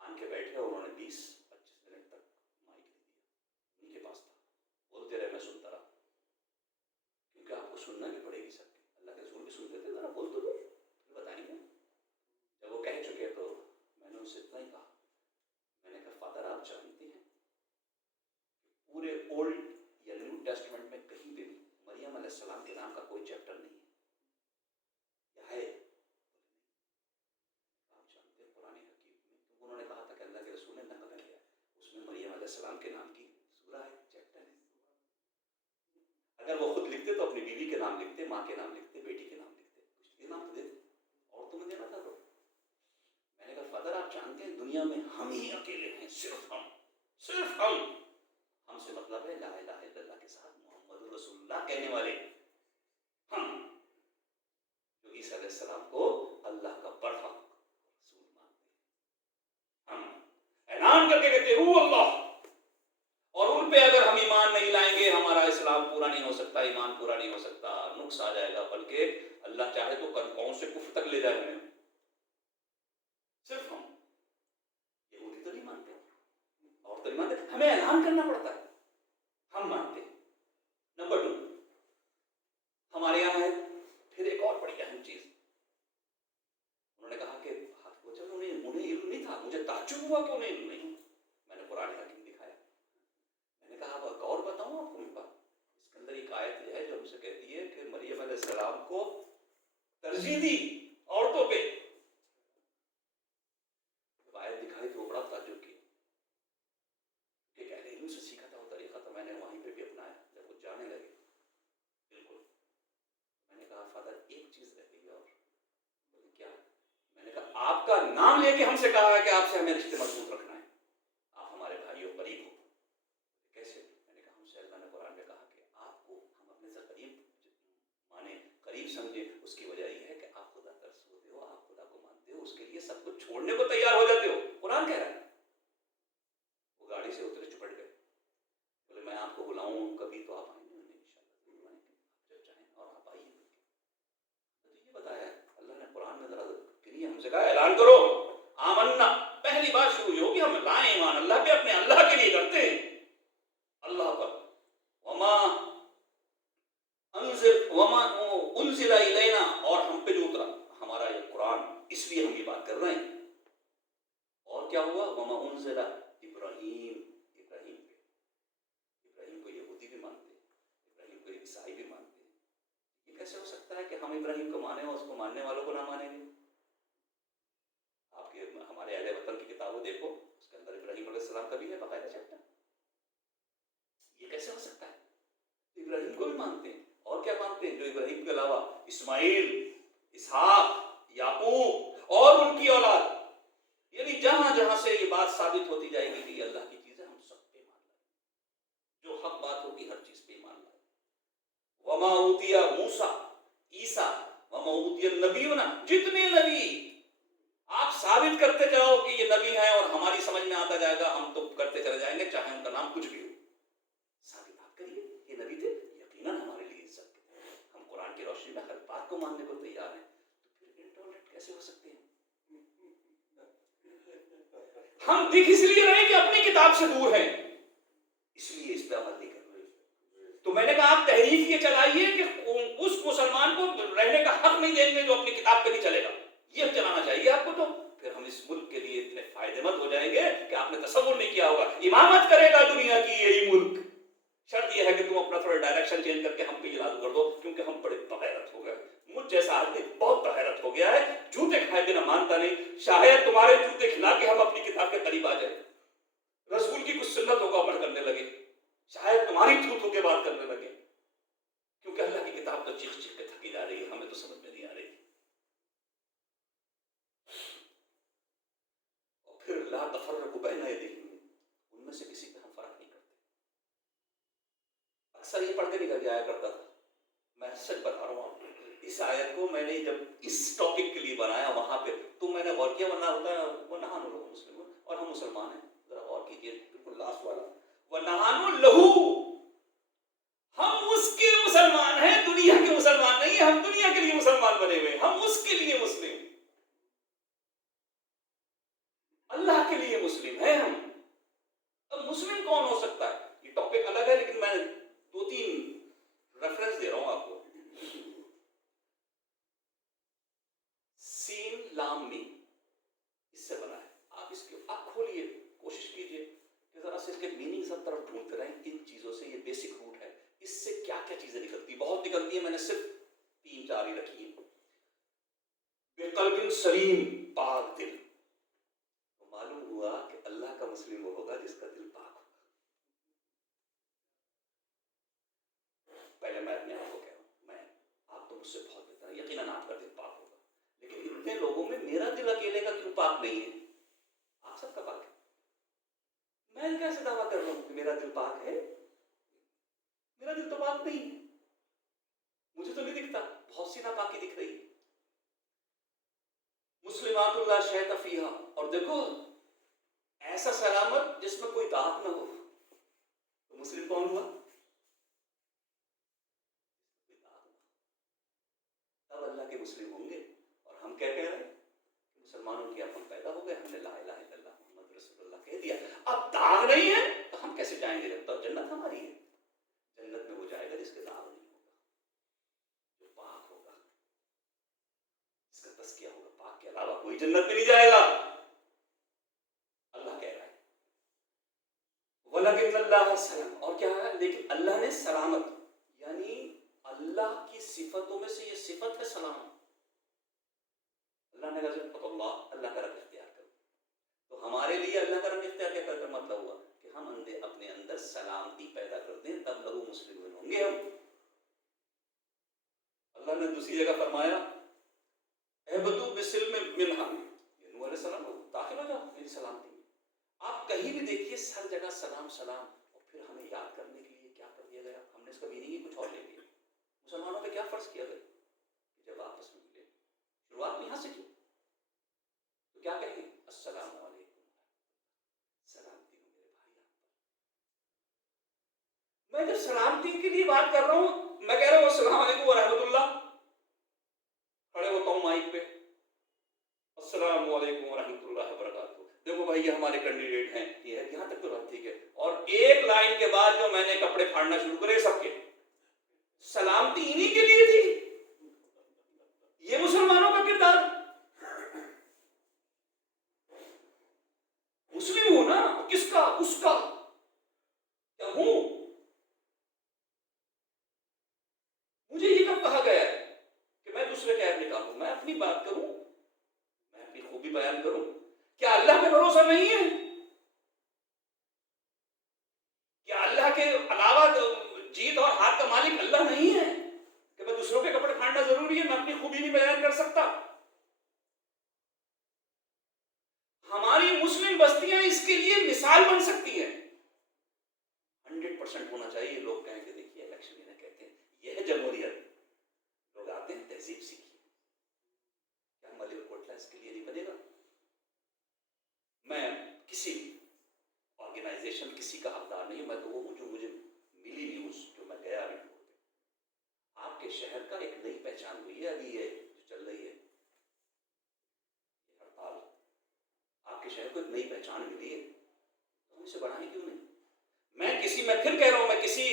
आन के बैठे, उन्होंने 20-25 मिनट तक माइक दिया, उनके पास था, बोलते रहे, मैं सुनता रहा। अगर वो खुद लिखते तो अपनी बीवी के नाम लिखते, माँ के नाम लिखते, बेटी के नाम लिखते, कुछ नाम तो देते, और तुम्हें देना था तो। मैंने कहा फादर आप जानते हैं दुनिया में हम ही अकेले हैं, सिर्फ हम, हमसे मतलब है ला इलाहा इल्लल्लाह के साथ मोहम्मद रसूलुल्लाह कहने वाले हम, जो ईसा अलैहिस्सलाम को अल्लाह का बड़ा रसूल मानते हैं। हम ऐलान करके कहते हूँ अल्लाह, और उन पे अगर हम ईमान नहीं लाएंगे हमारा इस्लाम पूरा नहीं हो सकता, ईमान पूरा नहीं हो सकता, नुक्स आ जाएगा, बल्कि अल्लाह चाहे तो कौन से कुफ्र तक ले जाए हमें। सिर्फ हम, यहूदी तो नहीं मानते और तो नहीं मानते, हमें ऐलान करना पड़ता है, हम मानते हैं। नंबर 2 हमारे यहाँ है फिर एक और बड़ी अहम चीज, उन्होंने कहा कि चलो उन्हें इल्म नहीं था, मुझे ताज्जुब हुआ कि उन्हें इल्म नहीं। मैंने कुरान हकीम दिखाया, मैंने कहा अब एक और बताऊं आपको मैं बात, इसके अंदर एक आयत है जो हमसे कहती है कि मरियम अलैहिस्सलाम को तरजीह दी औरतों पे। जब आयत दिखाई तो बड़ा ताज्जुब किया कि कहने इल्म से सीखा था वो तरीका, तो मैंने वहीं पे भी अपनाया जब वो जाने लगे। बिल्कुल, मैंने कहा फादर एक चीज रह गई और, बोले क्या? मैंने कहा आपका नाम लेके हमसे कहा है कि आपसे हमें रिश्ते मजबूत रखना है, आप हमारे भाइयों करीब हो। कैसे? मैंने कहा हमसे अल्लाह ने कुरान में कहा कि आपको हम अपने से करीब माने, करीब समझे, उसकी वजह यह है कि आप खुदा का रसूल हो, आप खुदा को मानते हो, उसके लिए सब कुछ छोड़ने को तैयार हो जाते हो, कुरान कह रहा है। वो गाड़ी से उतरे, चुपट गए, बोले मैं आपको बुलाऊं कभी तो आप आएंगे? इंशाल्लाह आएंगे, जब चाहें और आप आइए। तो ये बताया अल्लाह ने कुरान में, जरा गिनिए, हमसे कहा ऐलान करो आमन्ना, पहली बात शुरू होगी हम लाए ईमान अल्लाह पे, अपने अल्लाह के लिए करते हैं, अल्लाह पर। वमा उनजिला इलैना, और हम पे जो उतरा हमारा ये कुरान, इसलिए हम ये बात कर रहे हैं। और क्या हुआ? वमा उनजिला इब्राहीम, इब्राहीम पे, इब्राहीम को यहूदी भी मानते हैं, इब्राहीम को ईसाई भी मानते हैं। ये कैसे हो सकता है कि हम इब्राहीम को माने और उसको मानने वालों को ना मानेंगे? आपके हमारे अहले वतन की किताबें देखो, उसके अंदर इब्राहीम अलैहिस्सलाम का भी है बाकायदा चैप्टर। ये कैसे हो सकता है? इब्राहीम को भी मानते हैं, और क्या मानते हैं? जो इब्राहीम के अलावा इस्माइल, इसहाक, याकूब और उनकी औलाद, यानी जहां जहां से ये बात साबित होती जाएगी कि अल्लाह की चीजें, हम सब पे मान लाएंगे, जो हक बात होगी हर चीज पे मान लाएंगे। वमा उतिया मूसा, ईसा, वमा उतिया नबीना, जितने नबी आप साबित करते जाओ कि ये नबी हैं और हमारी समझ में आता जाएगा, हम तो करते चले जाएंगे चाहे उनका नाम कुछ भी हो। साबित आप करिए ये नबी थे, यकीनन हमारे लिए इज्जत के थे, हम कुरान की रोशनी में हर बात को मानने को तैयार हैं, तो फिर इंटॉलरेंट कैसे हो सकते हैं? हम दिख इसलिए रहे कि अपनी किताब से दूर हैं, इसलिए इस पे अमल नहीं कर रहे। तो मैंने कहा आप तहरीफ ये चलाइए कि उस मुसलमान को रहने का हक नहीं देंगे जो अपनी किताब पे नहीं चलेगा, ये चलाना चाहिए आपको। तो फिर हम इस मुल्क के लिए इतने फायदेमंद हो जाएंगे कि आपने तसव्वुर नहीं किया होगा। इमामत करेगा दुनिया की यही मुल्क, शर्त यह है कि तुम अपना थोड़ा डायरेक्शन चेंज करके हम पे ये लागू कर दो, क्योंकि हम बड़े तहैरत हो गए। मुझ जैसा आदमी बहुत तहैरत हो गया है, जूते खाए बिना मानता नहीं। शायद तुम्हारे जूते खिला के हम अपनी किताब के करीब आ जाए, रसूल की कुछ सुन्नतों को अमल करने लगे, शायद तुम्हारी थूथों के बात करने लगे, क्योंकि अल्लाह की किताब तो चीख चीख के थकी जा रही है, हमें तो समझ में नहीं आ रही। और फिर ला तफर्रकू बैना यदैहि, उनमें से किसी पे हम फर्क नहीं करते। अक्सर ये पढ़ के निकल जाया करता था, मैं सच बता रहा हूँ। इस आयत को मैंने जब इस टॉपिक के लिए बनाया वहां पे, तो मैंने गौर किया, वरना होता है वो नहानु लहू मुस्लिम और हम मुसलमान हैं, जरा गौर कीजिए बिल्कुल लास्ट वाला, वह नहानु लहू, हम उसके मुसलमान हैं, दुनिया के मुसलमान नहीं है, हम दुनिया के लिए मुसलमान बने हुए, हम उसके लिए मुस्लिम, अल्लाह के लिए मुस्लिम है हम। अब मुस्लिम कौन हो सकता है, ये टॉपिक अलग है, लेकिन मैं 2-3 रेफरेंस दे रहा हूं आपको। सीन लाम मीम इससे बना है, आप इसके आप खोलिए, कोशिश कीजिए कि जरा से इसके मीनिंग सब तरफ ढूंढते रहें। इन चीजों से, ये बेसिक रूट है, इससे क्या क्या चीजें निकलती, बहुत निकलती है, मैंने सिर्फ 3-4 ही रखी है। बेकल्बिन सलीम, पाक दिल, तो मालूम हुआ कि अल्लाह का मुस्लिम वो होगा जिसका दिल पाक होगा। पहले मुझसे बहुत बेहतर है, यकीनन आपका दिल पाक होगा, लेकिन इतने लोगों में मेरा दिल अकेले का क्यों पाक नहीं है? आप सबका पाक है। मैं कैसे दावा कर रहा हूं कि मेरा दिल पाक है? मेरा दिल तो पाक नहीं है, मुझे तो नहीं दिखता, बहुत सी नापाकी दिख रही है। मुस्लिमातुल्ला शैत फीहा, और देखो ऐसा सलामत जिसमें कोई दाग ना हो, तो मुस्लिम कौन हुआ? तब अल्लाह के मुस्लिम होंगे। और हम क्या कह रहे हैं? मुसलमानों की अपन पैदा हो गए, हमने ला इलाहा इल्लल्लाह मुहम्मद रसूलुल्लाह कह दिया, अब दाग नहीं है तो हम कैसे जाएंगे? जब तक जन्नत हमारी है। जन्नत में वो जाएगा जिसके दाग नहीं होगा, जो पाक होगा, इसका तज़किया होगा, पाक के अलावा कोई जन्नत में नहीं जाएगा। अल्लाह कह रहा है वलकिन्नल्लाह सलाम, और क्या है? लेकिन अल्लाह ने सलामत, यानी अल्लाह की सिफतों में से ये सिफत है सलाम। अल्लाह ने कहा अल्लाह का रंग इख्तियार करो, तो हमारे लिए अल्लाह का रंग इख्तियार क्या कर मतलब हुआ कि हम अपने अंदर सलामती पैदा कर दें, तब लहू मुस्लिम होंगे हम। अल्लाह ने दूसरी जगह फरमाया एहबतू बिसिल्म मिन्हा, नूह अलैहिस्सलाम को दाखिल हो जाओ मेरी सलामती में। आप कहीं भी देखिए सर जगह सलाम सलाम, और फिर हमें याद करने के लिए क्या कर दिया गया? हमने इसका मीनिंग ही कुछ और ले लिया। मुसलमानों पे क्या फर्ज किया गया कि जब आपस में मिले, शुरुआत में यहां से की, तो क्या कहेंगे? अस्सलाम वालेकुम, सलामती हो मेरे भाई आप पर। मैं जब सलामती के लिए बात कर रहा हूं, मैं कह रहा हूं अस्सलाम वालेकुम व रहमतुल्लाह, खड़े होता हूं माइक पे, अस्सलाम वालेकुम व रहमतुल्लाह व बरकातहू, देखो भाई ये हमारे कैंडिडेट हैं, ये है, यहां तक तो बात ठीक है। और एक लाइन के बाद जो मैंने कपड़े फाड़ना शुरू करे सबके, सलामती इन्हीं के लिए थी। ये मुसलमानों का किरदार, मुस्लिम हो ना, किसका? उसका। क्या हूं? मुझे ये कब कहा गया है कि मैं दूसरे का ऐब निकालूं? मैं अपनी बात करूं, मैं अपनी खूबी बयान करूं। क्या अल्लाह पे भरोसा नहीं है? क्या अल्लाह के अलावा जीत और हाथ का मालिक अल्लाह नहीं है कि मैं दूसरों के कपड़े फाड़ना जरूरी है, मैं अपनी खूबी नहीं बयान कर सकता? हमारी मुस्लिम बस्तियां इसके लिए मिसाल बन सकती हैं। 100% होना चाहिए। लोग कहेंगे देखिए इलेक्शन इन्हें कहते हैं, यह है जमहूरियत। लोग आते हैं तहजीब सीखिए, क्या मलिकोटला इसके लिए नहीं बनेगा? मैं किसी ऑर्गेनाइजेशन किसी का हकदार नहीं, मैं तो वो हूं जो मुझे मिली न्यूज, जो मैं गया रिपोर्ट पे। आपके शहर का एक नई पहचान हुई है, अभी ये जो चल रही है हड़ताल, आपके शहर को एक नई पहचान मिली है, तो हम इसे बढ़ाएं क्यों नहीं? मैं फिर कह रहा हूं, मैं किसी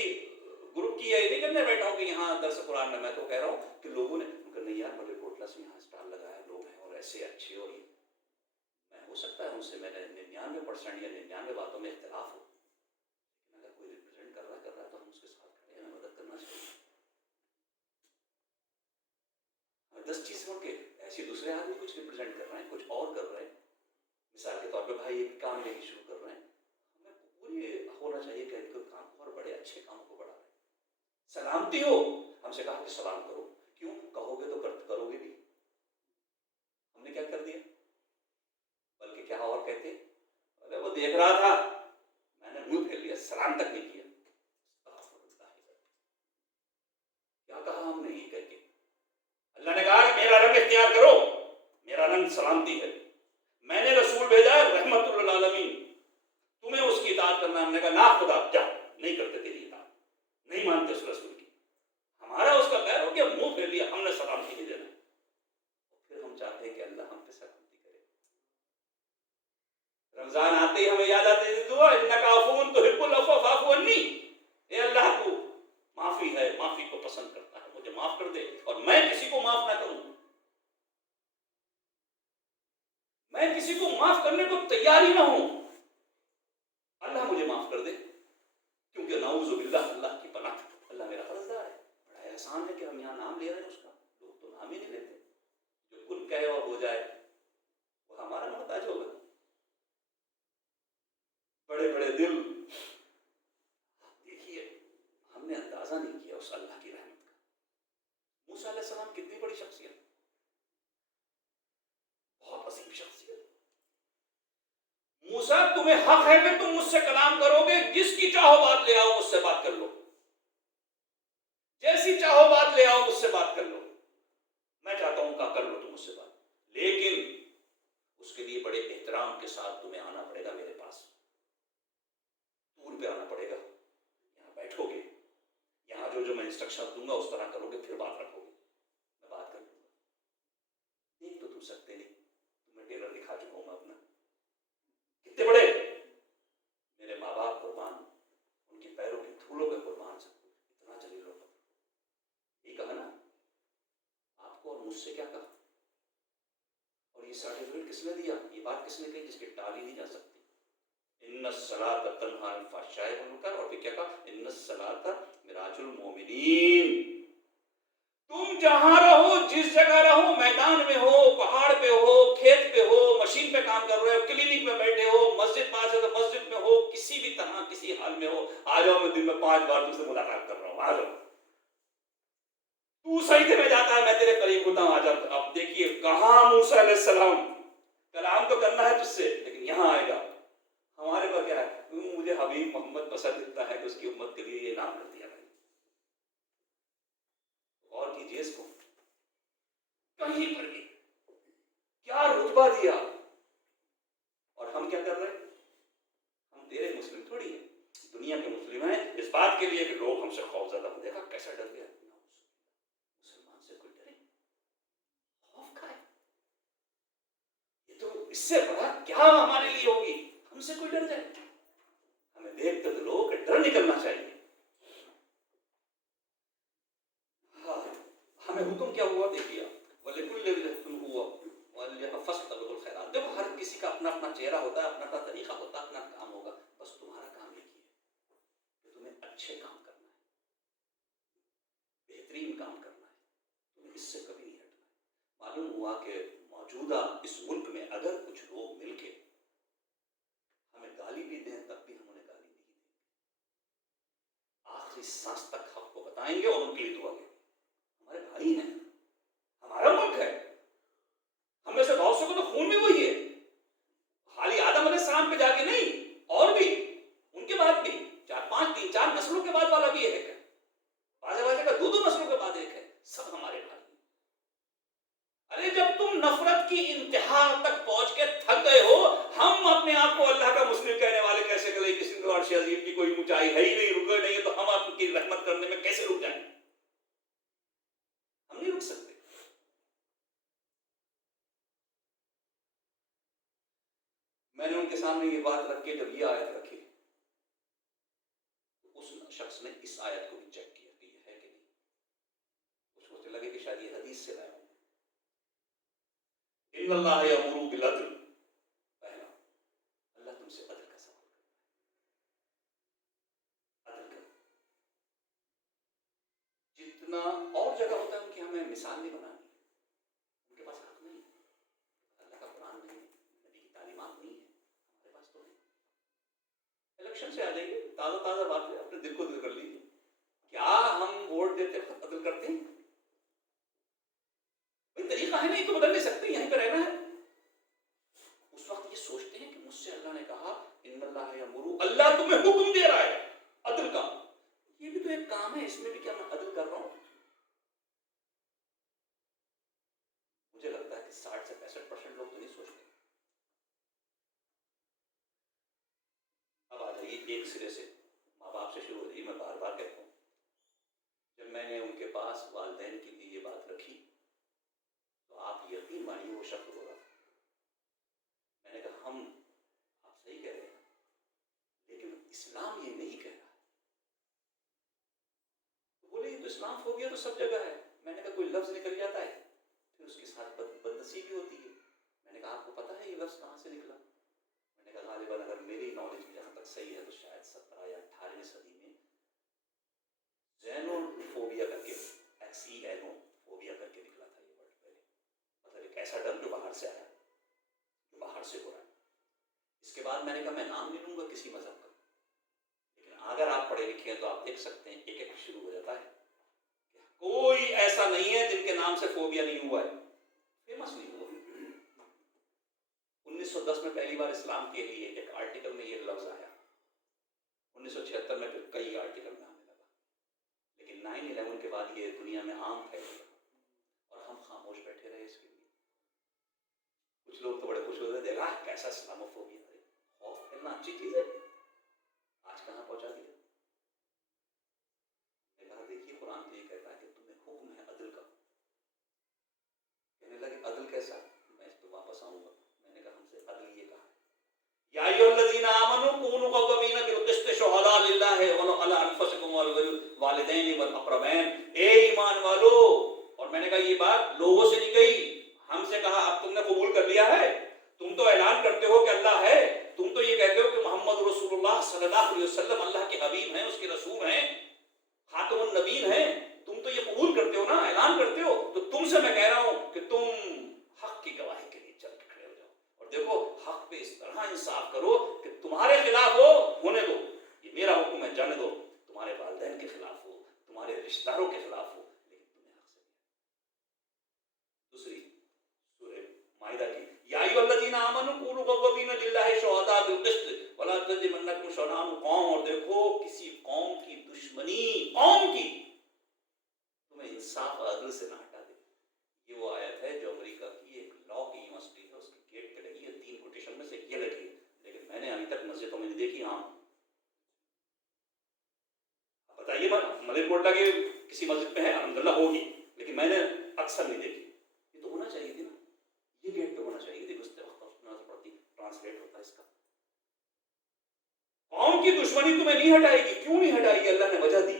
ग्रुप की ये नहीं करने बैठा हूं कि यहाँ दरस कुरान में, मैं तो कह रहा हूं कि लोगों ने नहीं यार मलिकोटला से यहाँ स्टॉल लगाया, लोग हैं और ऐसे अच्छे, और मैं हो सकता है उनसे मैंने 99% या 99 बातों में इख्तिलाफ हो, लेकिन अगर कोई रिप्रेजेंट कर रहा है तो हम उसके साथ खड़े हैं, मदद करना चाहिए। 10 चीज छोड़ के ऐसे दूसरे आदमी कुछ रिप्रेजेंट कर रहे हैं, कुछ और कर रहे हैं, मिसाल के तौर पे भाई एक काम लेके शुरू कर रहे हैं, हमें पूरी होना चाहिए कि इनको काम को और बड़े अच्छे काम को बढ़ा रहे हैं। सलामती हो, हमसे कहा कि सलाम करो, क्यों कहोगे तो करोगे भी। हमने क्या कर दिया? बल्कि क्या और कहते, अरे वो देख रहा था, मैंने मुंह फेर लिया, सलाम तक नहीं किया। क्या कहा हमने ये करके? अल्लाह ने कहा मेरा रंग इख्तियार करो, मेरा रंग सलामती है, मैंने रसूल भेजा है रहमतुल लिल आलमीन, तुम्हें उसकी इताअत करना। हमने कहा ना खुदा जा, नहीं करते तेरी इताअत, नहीं मानते उस रसूल की, हमारा उसका बैर हो गया, मुंह फेर लिया, हमने सलामती नहीं देना। फिर हम चाहते हैं कि अल्लाह हम पे सलामती करे। रमजान आते ही हमें याद आते हैं दुआ, इन्नका अफून तुहिब्बुल अफ़्व फ़अफ़ु अन्नी, ए अल्लाह को माफी है, माफी को पसंद करता है, मुझे माफ कर दे, और मैं किसी को माफ ना करूं, मैं किसी को माफ करने को तैयार ही ना हूं। अल्लाह मुझे माफ कर दे, क्योंकि नाउज़ु बिल्लाह, अल्लाह की पनाह, अल्लाह मेरा कर्जदार है। बड़ा एहसान है कि हम यहाँ नाम ले रहे हैं उसका, लोग तो नाम ही नहीं लेते। जो कुल कहे और हो जाए वो हमारा मोहताज होगा। बड़े बड़े दिल, देखिए हमने अंदाजा नहीं किया उस अल्लाह की रहमत का। मूसा अलैहिस्सलाम कितनी बड़ी शख्सियत, बहुत अजीम शख्सियत। मूसा तुम्हें हक है कि तुम मुझसे कलाम करोगे, जिसकी चाहो बात ले आओ, मुझसे बात कर लो, जैसी चाहो बात ले आओ, मुझसे बात कर लो, मैं चाहता हूं कर लो तुम मुझसे बात, लेकिन उसके लिए बड़े एहतराम के साथ तुम्हें आना पड़ेगा मेरे पास, दूर पे आना पड़ेगा, यहाँ बैठोगे, यहाँ जो जो मैं इंस्ट्रक्शन दूंगा उस तरह करोगे, फिर बात रखोगे, मैं बात कर लूंगा। देख तो तुम सकते नहीं, तुम्हें टेलर दिखा चुका हूं मैं अपना, कितने बड़े मेरे माँ बाप कुर्बान, उनके पैरों की धूलों पे कुर्बान, सब इतना जलील हो, ये कहा ना आपको और मुझसे क्या कहा, और ये सर्टिफिकेट किसने दिया, ये बात किसने कही जिसकी टाली नहीं जा सकती। इन्नस्सलात तन्हा अनिल फ़हशाइ वल मुनकर, और फिर क्या कहा, इन्नस्सलात मिराजुल मोमिनीन। तुम जहां रहो, जिस जगह रहो, मैदान में हो, पहाड़ पे हो, खेत पे हो, मशीन पे काम कर रहे हो, क्लिनिक में बैठे हो, मस्जिद पास है तो मस्जिद में हो, किसी भी तरह किसी हाल में हो, आ जाओ, मैं दिन में 5 बार तुमसे मुलाकात कर रहा हूं, आ जाओ। तू सजदे में जाता है, मैं तेरे करीब होता हूं, आ जाओ। अब देखिए कहां मूसा अलैहिस्सलाम, कलाम तो करना है तुझसे, लेकिन यहां आएगा। हमारे पास क्या है, मुझे हबीब मोहम्मद पसंद दिखता है कि उसकी उम्मत के लिए ये नाम रख दिया भाई, और कीजिए इसको, कहीं पर भी क्या रुतबा दिया, और हम क्या कर रहे हैं, हम तेरे मुस्लिम थोड़ी हैं, दुनिया के मुस्लिम हैं इस बात के लिए कि लोग हमसे खौफजदा हो, देखा कैसा डर गया, मुसलमान से कोई डरे, खौफ खाए, ये तो इससे बड़ा क्या हमारे लिए होगी, हमसे कोई डर जाए, हमें देखते तो लोग डर निकलना चाहिए। हाँ, हमें हुक्म क्या हुआ देखिए, देखो हर किसी का अपना अपना चेहरा होता है, अपना अपना तरीका होता है, अपना काम होगा, बस तुम्हारा काम एक ही है कि तुम्हें अच्छे काम करना है, बेहतरीन काम करना है, तुम्हें इससे कभी नहीं हटना है। मालूम हुआ कि मौजूदा इस मुल्क में अगर कुछ लोग मिलके हमें गाली भी दें तब भी हम उन्हें गाली नहीं देंगे, आखिरी सांस तक हक को बताएंगे और उनके लिए दुआ करेंगे। हमारे भाई हैं, हमारा मुल्क है, हमें से बहुत से को तो खून भी वही है, खाली आदम अलैहिस्सलाम पे जाके नहीं, और भी उनके बाद भी 4-5 3-4 नस्लों के बाद वाला भी एक है, बाजे बाजे का 2-2 नस्लों के बाद एक है, सब हमारे भाई। अरे जब तुम नफरत की इंतहा तक पहुंच के थक गए हो, हम अपने आप को अल्लाह का मुस्लिम कहने वाले कैसे करें, किसी को अर्श अज़ीम की कोई ऊंचाई है ही नहीं, रुके नहीं है, तो हम आपकी रहमत करने में कैसे रुक जाएंगे, हम नहीं रुक सकते। मैंने उनके सामने ये बात रख के जब ये आयत रखी, तो उस शख्स ने इस आयत को भी चेक किया कि ये है कि नहीं, उसको तो लगे कि शायद ये हदीस से लाया हूं, इन्नल्लाह यअमुरु बिल अद्ल, पहला अल्लाह तुमसे अदल का सवाल करता है, अदल करो। जितना और जगह होता है उनकी हमें मिसाल नहीं बनानी, उनके पास हक नहीं, अल्लाह का कुरान नहीं, नबी की तालीमात नहीं है, हमारे पास तो है। इलेक्शन से आ जाइए, ताज़ा ताज़ा बात है, अपने दिल को दिल कर लीजिए, क्या हम वोट देते वक्त अदल करते हैं, भाई तरीका है नहीं तो बदल नहीं सकते, यहीं पर रहना है। उस वक्त ये सोचते हैं कि मुझसे अल्लाह ने कहा इन्नल्लाह यअमुरु, अल्लाह तुम्हें हुक्म दे रहा है अदल का, ये भी तो एक काम है, इसमें भी क्या मैं अदल कर रहा हूं। मुझे लगता है कि 60 से 65% लोग तो नहीं सोचते। अब आ जाइए एक सिरे से, माँ बाप से शुरू हो जाइए, मैं बार बार कहता हूँ, जब मैंने उनके पास वालिदैन के लिए ये बात रखी तो आप यकीन मानिए वो शब्द बोला, मैंने कहा हम, आप सही कह रहे हैं, लेकिन इस्लाम ये नहीं कह रहा। तो बोले ये तो इस्लाम फोबिया तो सब जगह है। मैंने कहा कोई लफ्ज निकल जाता है फिर उसके साथ बदनसीबी होती है। मैंने कहा आपको पता है ये लफ्ज कहाँ से निकला? मैंने कहा गालिबन अगर मेरी नॉलेज में जहाँ तक सही है तो शायद 17 या 18वीं सदी में ज़ैनोफोबिया करके, एक्सीएनोफोबिया करके निकला था ये वर्ड पहले, मतलब एक ऐसा डर जो बाहर से आया, जो बाहर से हो रहा है। इसके बाद मैंने कहा मैं नाम नहीं लूंगा किसी मजहब का, लेकिन अगर आप पढ़े लिखे हैं तो आप देख सकते हैं एक एक शुरू हो जाता है, कोई ऐसा नहीं है जिनके नाम से फोबिया नहीं हुआ है, फेमस नहीं हुआ। 1910 में पहली बार इस्लाम के लिए एक आर्टिकल में ये लफ्ज आया, 1976 में फिर कई आर्टिकल में आने लगा, लेकिन 9/11 के बाद ये दुनिया में आम फैल गया और हम खामोश बैठे रहे इसके लिए। कुछ लोग तो बड़े खुश होते देखा कैसा इस्लामोफोबिया है, खौफ फैलना अच्छी चीज है, आज कहां पहुंचा दिया। देखिए कुरान तो ये कहता है कि तुम्हें हुक्म है अदल का। कहने लगे अदल कैसा, मैं इस पे वापस आऊंगा। मैंने कहा हमसे अदल ये कहा है, या अय्युहल्लज़ीना आमनू कूनू क़व्वामीना बिल क़िस्त शुहदा लिल्लाहि व अला अनफुसिकुम वल वालिदैनि वल अक़रबैन। ए ईमान वालो, और मैंने कहा ये बात लोगों से नहीं कही, हमसे कहा। अब तुमने कबूल कर लिया है, तुम तो ऐलान करते हो कि अल्लाह है, तुम तो ये कहते हो कि मोहम्मद रसूलुल्लाह सल्लल्लाहु अलैहि वसल्लम अल्लाह के हबीब हैं, उसके रसूल हैं, खातमुन नबीन हैं, तुम तो ये कबूल करते हो ना, ऐलान करते हो। तो तुमसे मैं कह रहा हूं कि तुम हक की गवाही के लिए चल के खड़े हो जाओ और देखो हक पे इस तरह इंसाफ करो कि तुम्हारे खिलाफ हो होने दो, ये मेरा हुक्म है, जाने दो, तुम्हारे वालिदैन के खिलाफ हो, तुम्हारे रिश्तेदारों के खिलाफ हो, लेकिन तुम्हें हक से। दूसरी सूरह माइदा की, या अय्युहल्लज़ीना आमनू कूनू क़व्वामीना लिल्लाहि शुहदा बिल क़िस्त वला यजरिमन्नकुम शनआनु कौम। और देखो किसी कौम की दुश्मनी, कौम की, तुम्हें इंसाफ और अदल से ना हटा दे। ये वो आयत है जो अमेरिका की एक लॉ की यूनिवर्सिटी है उसके गेट पे लगी है, 3 कोटेशन में से ये लगी है, लेकिन मैंने अभी तक मस्जिदों में नहीं देखी। हाँ बताइए, मलेरकोटला के किसी मस्जिद में है, अल्हम्दुलिल्लाह होगी, लेकिन मैंने अक्सर नहीं देखी। ये तो होना चाहिए थी ना, ये गेट पे होना चाहिए थी, गुस्ते वक्त पड़ती ट्रांसलेट होता है इसका। कौम की दुश्मनी तुम्हें नहीं हटाएगी, क्यों नहीं हटाएगी, अल्लाह ने वजह दी।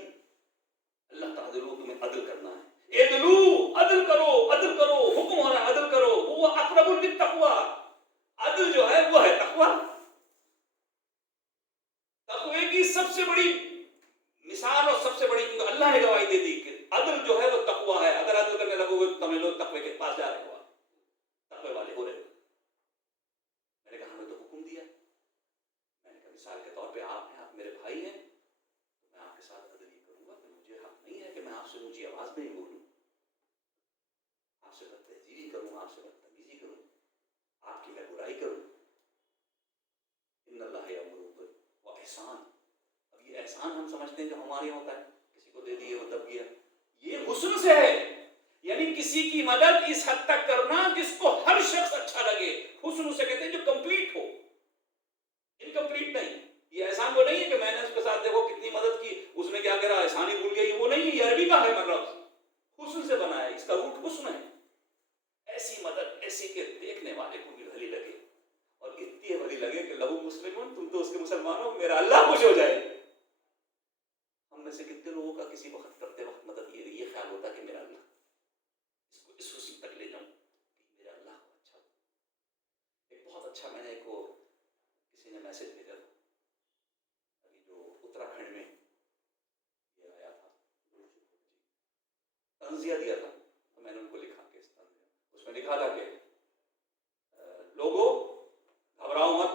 अल्लाह ताला तुम्हें अदल करना है, इदलू अदल करो, अदल करो, हुक्म हो रहा है अदल करो, वो अक़रबुल लित्तक़वा। अदल जो है वो है तक़वा। तक़वे की सबसे बड़ी मिसाल और सबसे बड़ी अल्लाह ने गवाही दे दी कि अदल जो है वो तक़वा है। अगर अदल करने लगोगे तो तुम्हें लोग तक़वे के पास जा रहे हो, तक़वे वाले हो रहे हो। मैंने कहा हमें तो हुक्म दिया, मैंने कहा मिसाल के तौर पे आप हैं, आप मेरे भाई हैं, तो मैं आपके साथ अदल ये करूंगा कि मुझे हक नहीं है कि मैं आपसे ऊंची आवाज में ही बोलूं, आपसे बदतहजीरी करूं, आपसे बदतमीजी करूं, आपकी मैं बुराई करूं। इन्नल्लाह यअमुरु बिल इहसान। अब ये एहसान हम समझते हैं जो हमारे यहाँ होता है, किसी को दे दिए वो दब गया, ये हुस्न से है, यानी किसी की मदद इस हद तक करना जिसको हर शख्स अच्छा लगे। हुस्न उसे कहते हैं जो कंप्लीट हो, इनकम्प्लीट नहीं। ये एहसान वो नहीं है कि मैंने उसके साथ देखो कितनी मदद की, उसने क्या करा, एहसान ही भूल गई, वो नहीं है। ये अरबी का है मतलब, हुस्न से बना है, इसका रूट हुस्न है। ऐसी मदद ऐसी के देखने वाले को भी भली लगे, और इतनी भली लगे कि लहू मुस्लिमून, तुम तो उसके मुसलमान हो, मेरा अल्लाह खुश हो जाए। हम में से कितने लोगों का किसी वक्त करते वक्त मदद ये ख्याल होता कि मेरा अल्लाह इसको इस हुस्न तक ले जाऊं, मेरा अल्लाह को अच्छा हो। एक बहुत अच्छा मैंने को किसी ने मैसेज भेजा था, अभी जो उत्तराखंड में ये आया था, तंजिया दिया था, तो मैंने उनको लिखा कि इस तंजिया उसमें लिखा था कि लोगों घबराओ मत,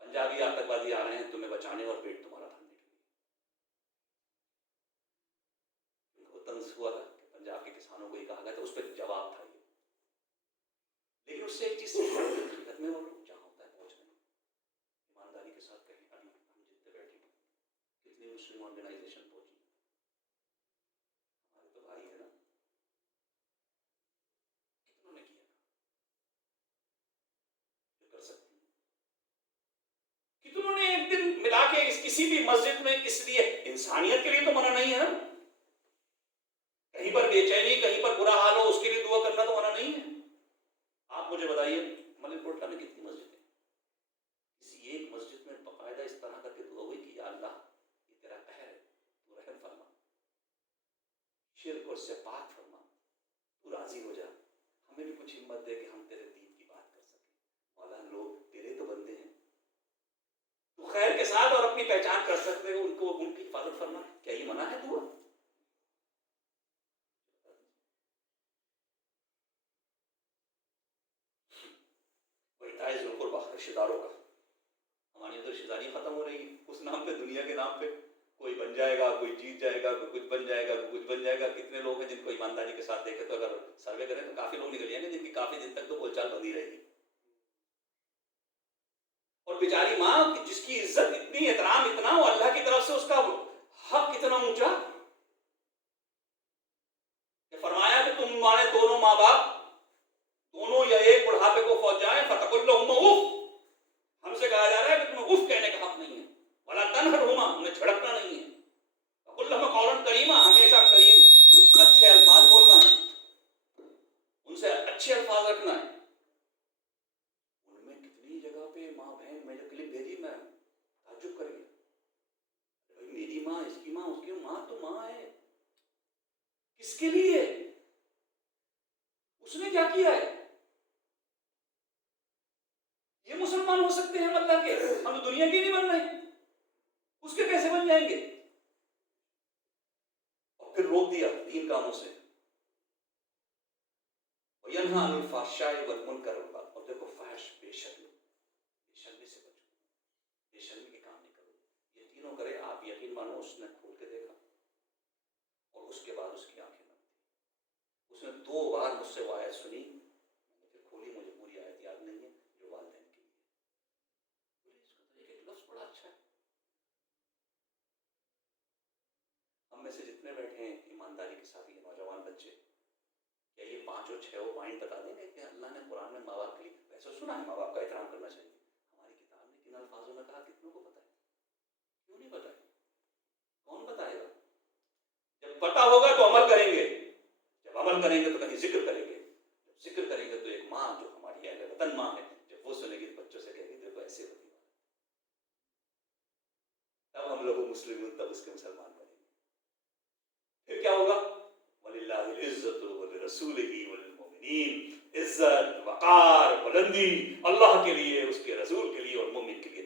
पंजाबी आतंकवादी आ रहे हैं तुम्हें बचाने और पेट तुम्हारा भरने के लिए। उनको तंज हुआ था कि पंजाब के किसानों को ही कहा गया था, उस पर जवाब था ये। लेकिन उससे एक चीज हकीकत में वो जहाँ होता है पहुंचने में ईमानदारी के साथ कहीं, अभी हम जितने बैठे हैं कितनी मुस्लिम ऑर्गेनाइजेशन पहुंची, हमारे तो भाई है ना, कितनों ने किया जो कर सकते हैं, कितनों ने एक दिन मिला के किसी भी मस्जिद में, इसलिए इंसानियत के लिए तो मना नहीं है ना, कहीं पर बेचैनी, कहीं पर बुरा हाल हो उसके लिए दुआ करना तो मना नहीं है। आप मुझे बताइए मलेरकोटला में कितनी मस्जिद है, किसी एक मस्जिद में बाकायदा इस तरह करके दुआ हुई कि या अल्लाह ये तेरा कहर है, तू रहम फरमा, शिर्क और से पाक फरमा, तू राजी हो जा, हमें भी कुछ हिम्मत दे कि हम तेरे दीन की बात कर सकें। मौला लोग तेरे तो बंदे हैं, तू खैर के साथ और अपनी पहचान कर सकते हो, उनको उनकी हिफाजत फरमा, क्या ये मना है दुआ? रिश्तेदारों का, हमारी तो रिश्तेदारी खत्म हो रही है उस नाम पे, दुनिया के नाम पे। कोई बन जाएगा, कोई जीत जाएगा, कोई कुछ बन जाएगा, कोई कुछ बन जाएगा। कितने लोग हैं जिनको ईमानदारी के साथ देखे तो अगर सर्वे करें तो काफी लोग निकल जाएंगे जिनकी काफी दिन तक तो बोलचाल बंदी रहेगी। और बेचारी माँ जिसकी इज्जत इतनी, एहतराम इतना, वो अल्लाह की तरफ से उसका हक कितना ऊंचा। फरमाया कि तुम्हारे दोनों माँ बाप दोनों या एक बुढ़ापे को पहुंच जाए, फतकुल्लहुम उफ, हमसे कहा जा रहा है कि तुम्हें उफ कहने का हक नहीं है, वला तनहरहुमा, उन्हें झड़कना नहीं है, फकुल्लहुम कौलन करीमा, हमेशा करीम अच्छे अल्फाज बोलना है, उनसे अच्छे अल्फाज रखना है। उनमें कितनी जगह पे माँ बहन, मैं जो क्लिप भेजी मैं ताज्जुब कर गया, भाई मेरी माँ, इसकी माँ, उसकी माँ तो माँ है, किसके लिए? उसने क्या किया है? ये मुसलमान हो सकते हैं अल्लाह के? हम तो दुनिया के नहीं बन रहे, उसके कैसे बन जाएंगे? और फिर रोक दिया 3 कामों से, यन्हा अनिल फ़हशाई वल मुनकर वल बग़य, और देखो फहश, बेशर्मी से बचो, बेशर्मी के काम नहीं करो। ये तीनों करे, आप यकीन मानो उसने खोल के देखा और उसके बाद उसकी आंखें बंद थी। उसने 2 बार मुझसे वो आयत सुनी, मैंने फिर खोली, मुझे पूरी आयत याद नहीं है, जो वालिदैन के लिए। बोले इसका तो एक लफ्ज़ बड़ा अच्छा है। हम में से जितने बैठे हैं ईमानदारी के साथ, ये नौजवान बच्चे, क्या ये 5 और 6 पॉइंट बता देंगे कि अल्लाह ने कुरान में माँ बाप के लिए, वैसे सुना है माँ बाप का एहतराम करना चाहिए, हमारी किताब में किन अल्फाजों में कहा, कितनों को पता है? क्यों नहीं पता है? कौन बताएगा? जब पता होगा तो अमल करेंगे, जब अमल करेंगे तो कहीं जिक्र करेंगे, जब जिक्र करेंगे तो एक माँ जो हमारी अहले वतन माँ है, जब वो सुनेगी तो बच्चों से कहेगी देखो ऐसे होती है, तब हम लोग मुस्लिम, तब उसके मुसलमान बनेंगे। फिर क्या होगा? वलिल्लाहिल इज्जतु वलिरसूलिही वलिलमुमिनीन, इज्जत, वकार, बुलंदी अल्लाह के लिए, उसके रसूल के लिए और मोमिन के लिए।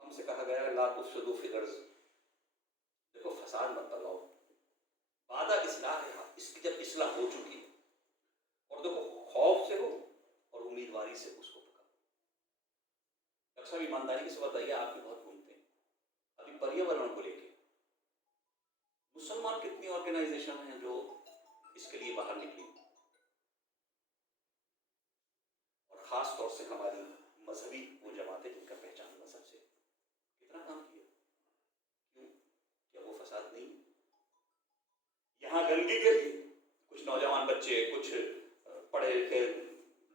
हमसे कहा गया ला तुफसिदू फिल अर्ज़, देखो फसाद मत फैलाओ, वादा इस्लाह है, इसकी जब इस्लाह हो चुकी और देखो खौफ से हो और उम्मीदवारी से उसको पकड़ो। अच्छा ईमानदारी की से बताइए, आप भी बहुत घूमते हैं, अभी पर्यावरण को लेकर मुसलमान कितनी ऑर्गेनाइजेशन हैं जो इसके लिए बाहर निकली, और खास तौर से हमारी मजहबी वो जमातें जिनका पहचान मजहब से, कितना काम किया। क्यों? क्या वो फसाद नहीं? यहाँ गंदगी के लिए कुछ नौजवान बच्चे, कुछ पढ़े लिखे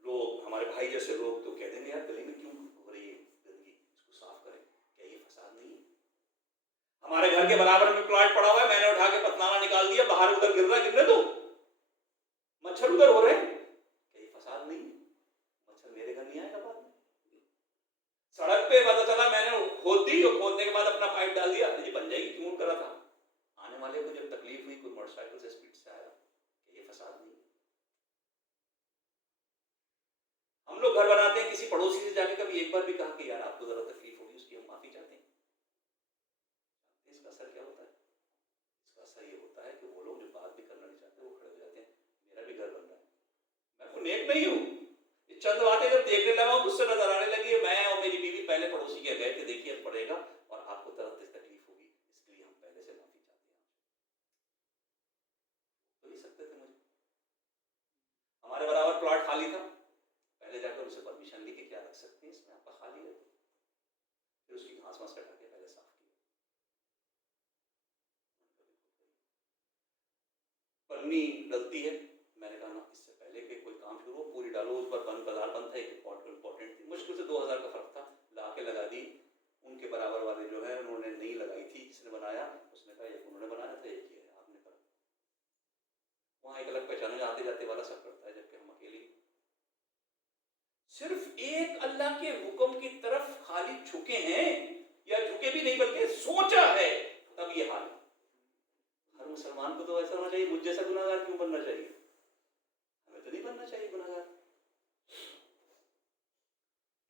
लोग, हमारे भाई जैसे लोग तो कह देंगे यार गली में क्यों हो रही है गंदगी, इसको साफ करें, क्या ये फसाद नहीं है? हमारे घर के बराबर में प्लाट पड़ा हुआ है, मैंने उठा के पतनाला निकाल दिया, बाहर उधर गिर रहा है, गिरने दो, मच्छर उधर हो रहे हैं, क्या ये फसाद नहीं? मच्छर मेरे घर नहीं आएगा बाद में? सड़क पे पता चला मैंने खोद दी, और खोदने के बाद अपना पाइप डाल दिया, ये बन जाएगी, क्यों करा था? आने वाले को जब तकलीफ हुई, कोई मोटरसाइकिल से स्पीड से आया, क्या ये फसाद नहीं? हम लोग घर बनाते हैं, किसी पड़ोसी से जाके कभी एक बार भी कहा कि यार आपको जरा तकलीफ होगी, उसकी हम माफी चाहते हैं? इसका असर क्या होता है? इसका असर ये होता है कि वो लोग जो बात भी करना नहीं चाहते वो खड़े हो जाते हैं, मेरा भी घर बन रहा है, मैं कोई नेक नहीं हूँ, ये चंद बातें जब देखने लगा उससे नजर आने लगी, मैं और मेरी बीवी पहले पड़ोसी के गए थे, देखिए पड़ेगा और आपको तरफ से तकलीफ होगी, इसलिए हम पहले से माफी चाहते हैं। तो नहीं सकते थे मुझे, हमारे बराबर प्लॉट खाली था, पहले जाकर उसे परमिशन ली कि क्या रख सकते हैं इसमें, आपका खाली है, फिर उसकी घास वास कटा के पहले साफ किया, पन्नी डलती है, मैंने कहा ना इससे पहले कि कोई काम शुरू हो पूरी डालो, उस पर बंद, बाजार बंद था, एक इंपॉर्टेंट थी, मुश्किल से 2000 का फर्क था, ला के लगा दी, उनके बराबर वाले जो है उन्होंने नहीं लगाई थी, जिसने बनाया उसने कहा ये उन्होंने बनाया था, एक ही है आपने कहा, वहां एक अलग पहचान, आते जाते वाला सब करता है, जबकि हम अकेले सिर्फ एक अल्लाह के हुक्म की तरफ खाली झुके हैं, या झुके भी नहीं बल्कि सोचा है, तब ये हाल है। हर मुसलमान को तो ऐसा होना चाहिए, मुझ जैसा गुनाहगार क्यों बनना चाहिए? हमें तो नहीं बनना चाहिए गुनाहगार।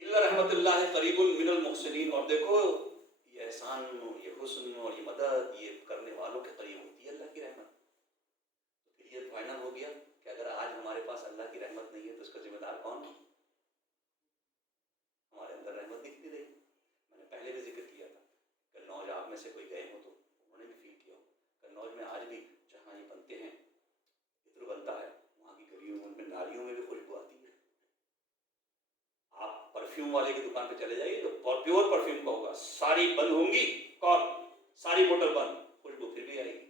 इल्ला रहमतुल्लाह करीबुन मिनल मुहसिनीन, और देखो ये एहसान, ये हुस्न और ये मदद ये करने वालों के करीब होती है अल्लाह की रहमत। तो फिर ये फाइनल हो गया कि अगर आज हमारे पास अल्लाह की रहमत नहीं है तो इसका जिम्मेदार कौन? हमारे अंदर रहमत दिखती रही। मैंने पहले भी जिक्र किया था, कन्नौज आप में से कोई गए हो तो उन्होंने भी फील किया हो, कन्नौज में आज भी जहाँ ये बनते हैं, इत्र बनता है, वहाँ की गलियों में नालियों में भी खुशबू आती है। आप परफ्यूम वाले की दुकान पे चले जाइए, जो प्योर परफ्यूम का होगा, सारी बंद होंगी, कॉर्क सारी बोतल बंद, खुशबू फिर भी आएगी।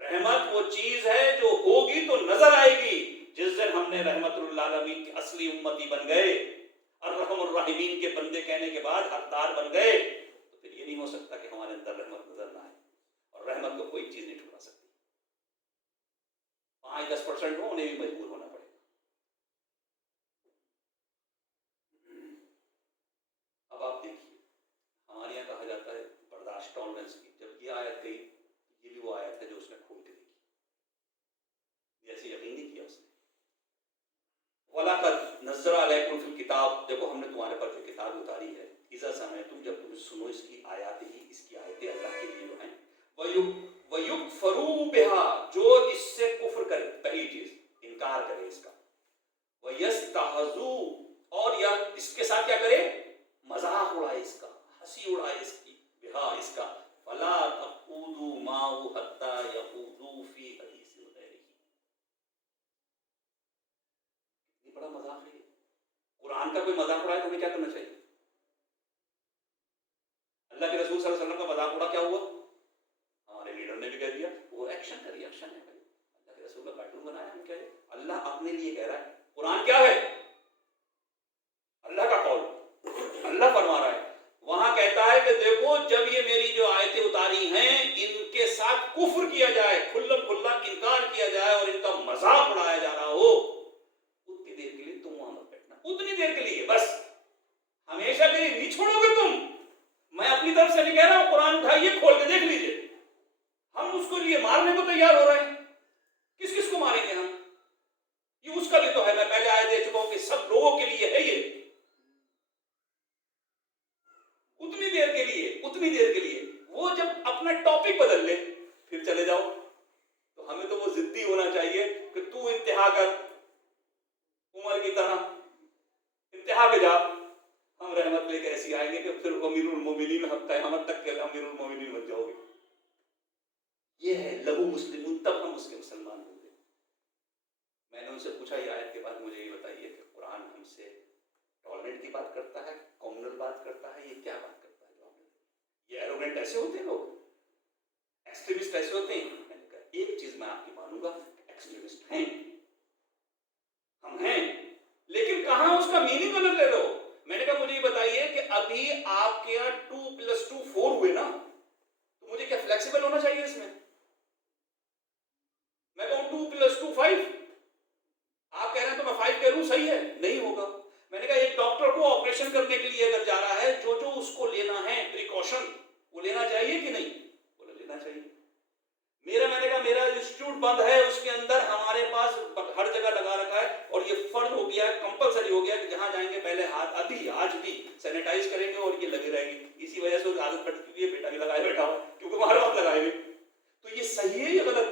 रहमत वो चीज है जो होगी तो नजर आएगी। जिस दिन हमने रहमतुल आलमीन की असली उम्मती बन गए, अर्रहमुर राहिमीन के बंदे कहने के बाद हकदार बन गए, तो फिर ये नहीं हो सकता कि हमारे अंदर रहमत नजर ना आए। और रहमत को कोई चीज नहीं ठुकरा सकती। 5-10% हो, उन्हें भी मजबूर होना पड़ेगा। अब आप देखिए, हमारे यहाँ कहा जाता है बर्दाश्त, टॉलरेंस की। जब ये आयत गई, ये भी वो आयत है जो उसने खोल के देखी, जैसे यकीन नहीं किया उसने। वलाकद नज़्ज़ल अलैकुम फिल किताब, देखो हमने तुम्हारे पर जो किताब उतारी है, इज़ा समिअतुम, जब तुम सुनो इसकी आयत ही, इसकी आयतें अल्लाह के लिए जो हैं, वयुकफरू बिहा, जो इससे कुफ्र करे, पहली चीज इनकार करे इसका, वयस्तहज़ू, और यह इसके साथ क्या करे, मजाक उड़ाए इसका, हंसी उड़ाए इसकी, बिहा इसका, फला तक़ूदू माहु हत्ता यक़ूदू फी हदीसिन गैरिही। ये बड़ा मजाक है। कुरान का कोई मजाक उड़ाए तो हमें क्या करना चाहिए? अल्लाह के रसूल सल्लल्लाहु अलैहि वसल्लम का मजाक उड़ा, क्या हुआ? हमारे लीडर ने भी कह दिया वो एक्शन का रिएक्शन है भाई। अल्लाह के रसूल का कार्टून बनाया, हम क्या है? अल्लाह अपने लिए कह रहा है, कुरान क्या है? अल्लाह का कौल, अल्लाह फरमा रहा है। वहां कहता है कि देखो, जब ये मेरी जो आयतें उतारी हैं, इनके साथ कुफ्र किया जाए, खुल्लम खुल्ला इनकार किया जाए और इनका मजाक उड़ाया जा रहा हो, उतनी देर के लिए तुम वहां मत बैठना, उतनी देर के लिए बस, हमेशा के लिए नहीं छोड़ोगे तुम। मैं अपनी तरफ से नहीं कह रहा हूं, कुरान उठाइए खोल के देख लीजिए, हम उसको लिए मारने को तैयार हो रहे हैं। किस किस को मारेंगे हम? ये उसका भी तो है, मैं पहले आयत दे चुका हूं कि सब लोगों के लिए है ये, उतनी देर के लिए, उतनी देर के लिए। वो जब अपना टॉपिक बदल ले फिर चले जाओ। तो हमें तो वो जिद्दी होना चाहिए कि तू इंतहा कर, उमर की तरह इंतहा पे जा। हम रहमत लेके ऐसी आएंगे कि फिर अमीरुल मोमिनीन क़यामत तक के अमीरुल मोमिनीन बन जाओगे। ये है लहू मुस्लिमून, तब हम उसके मुसलमान होंगे। मैंने उनसे पूछा ये आयत के बाद मुझे ये बताइए कि कुरान हमसे टॉलरेंट की बात करता है, कॉम्युनल बात करता है, ये क्या बात करता है? ये एरोगेंट ऐसे होते हैं लोग, एक्सट्रीमिस्ट ऐसे होते हैं। मैंने कहा एक चीज मैं आपकी मानूंगा, एक्सट्रीमिस्ट हैं, हम हैं, लेकिन कहां उसका मीनिंग अलग ले लो। मैंने कहा मुझे ये बताइए कि अभी आपके यहाँ 2+2 4 हुए ना, तो मुझे क्या फ्लेक्सिबल होना चाहिए इसमें? मैं कहूं 2+2 5, आप कह रहे हैं तो मैं 5 कह लूं, सही है? नहीं होगा। मैंने कहा एक डॉक्टर को ऑपरेशन करने के लिए अगर जा रहा है, जो जो उसको लेना है प्रिकॉशन, वो लेना चाहिए कि नहीं? बोले लेना चाहिए। मैंने कहा मेरा इंस्टीट्यूट बंद है, उसके अंदर हमारे पास हर जगह लगा रखा है, और ये फर्ज हो गया, कंपलसरी हो गया कि जहां जाएंगे पहले हाथ अभी आज भी सैनिटाइज करेंगे, और ये लगे रहेंगे। इसी वजह से आदत पड़ चुकी है, बेटा भी लगाए बैठा हुआ, क्योंकि वो हर वक्त लगाएंगे। तो ये सही है या गलत?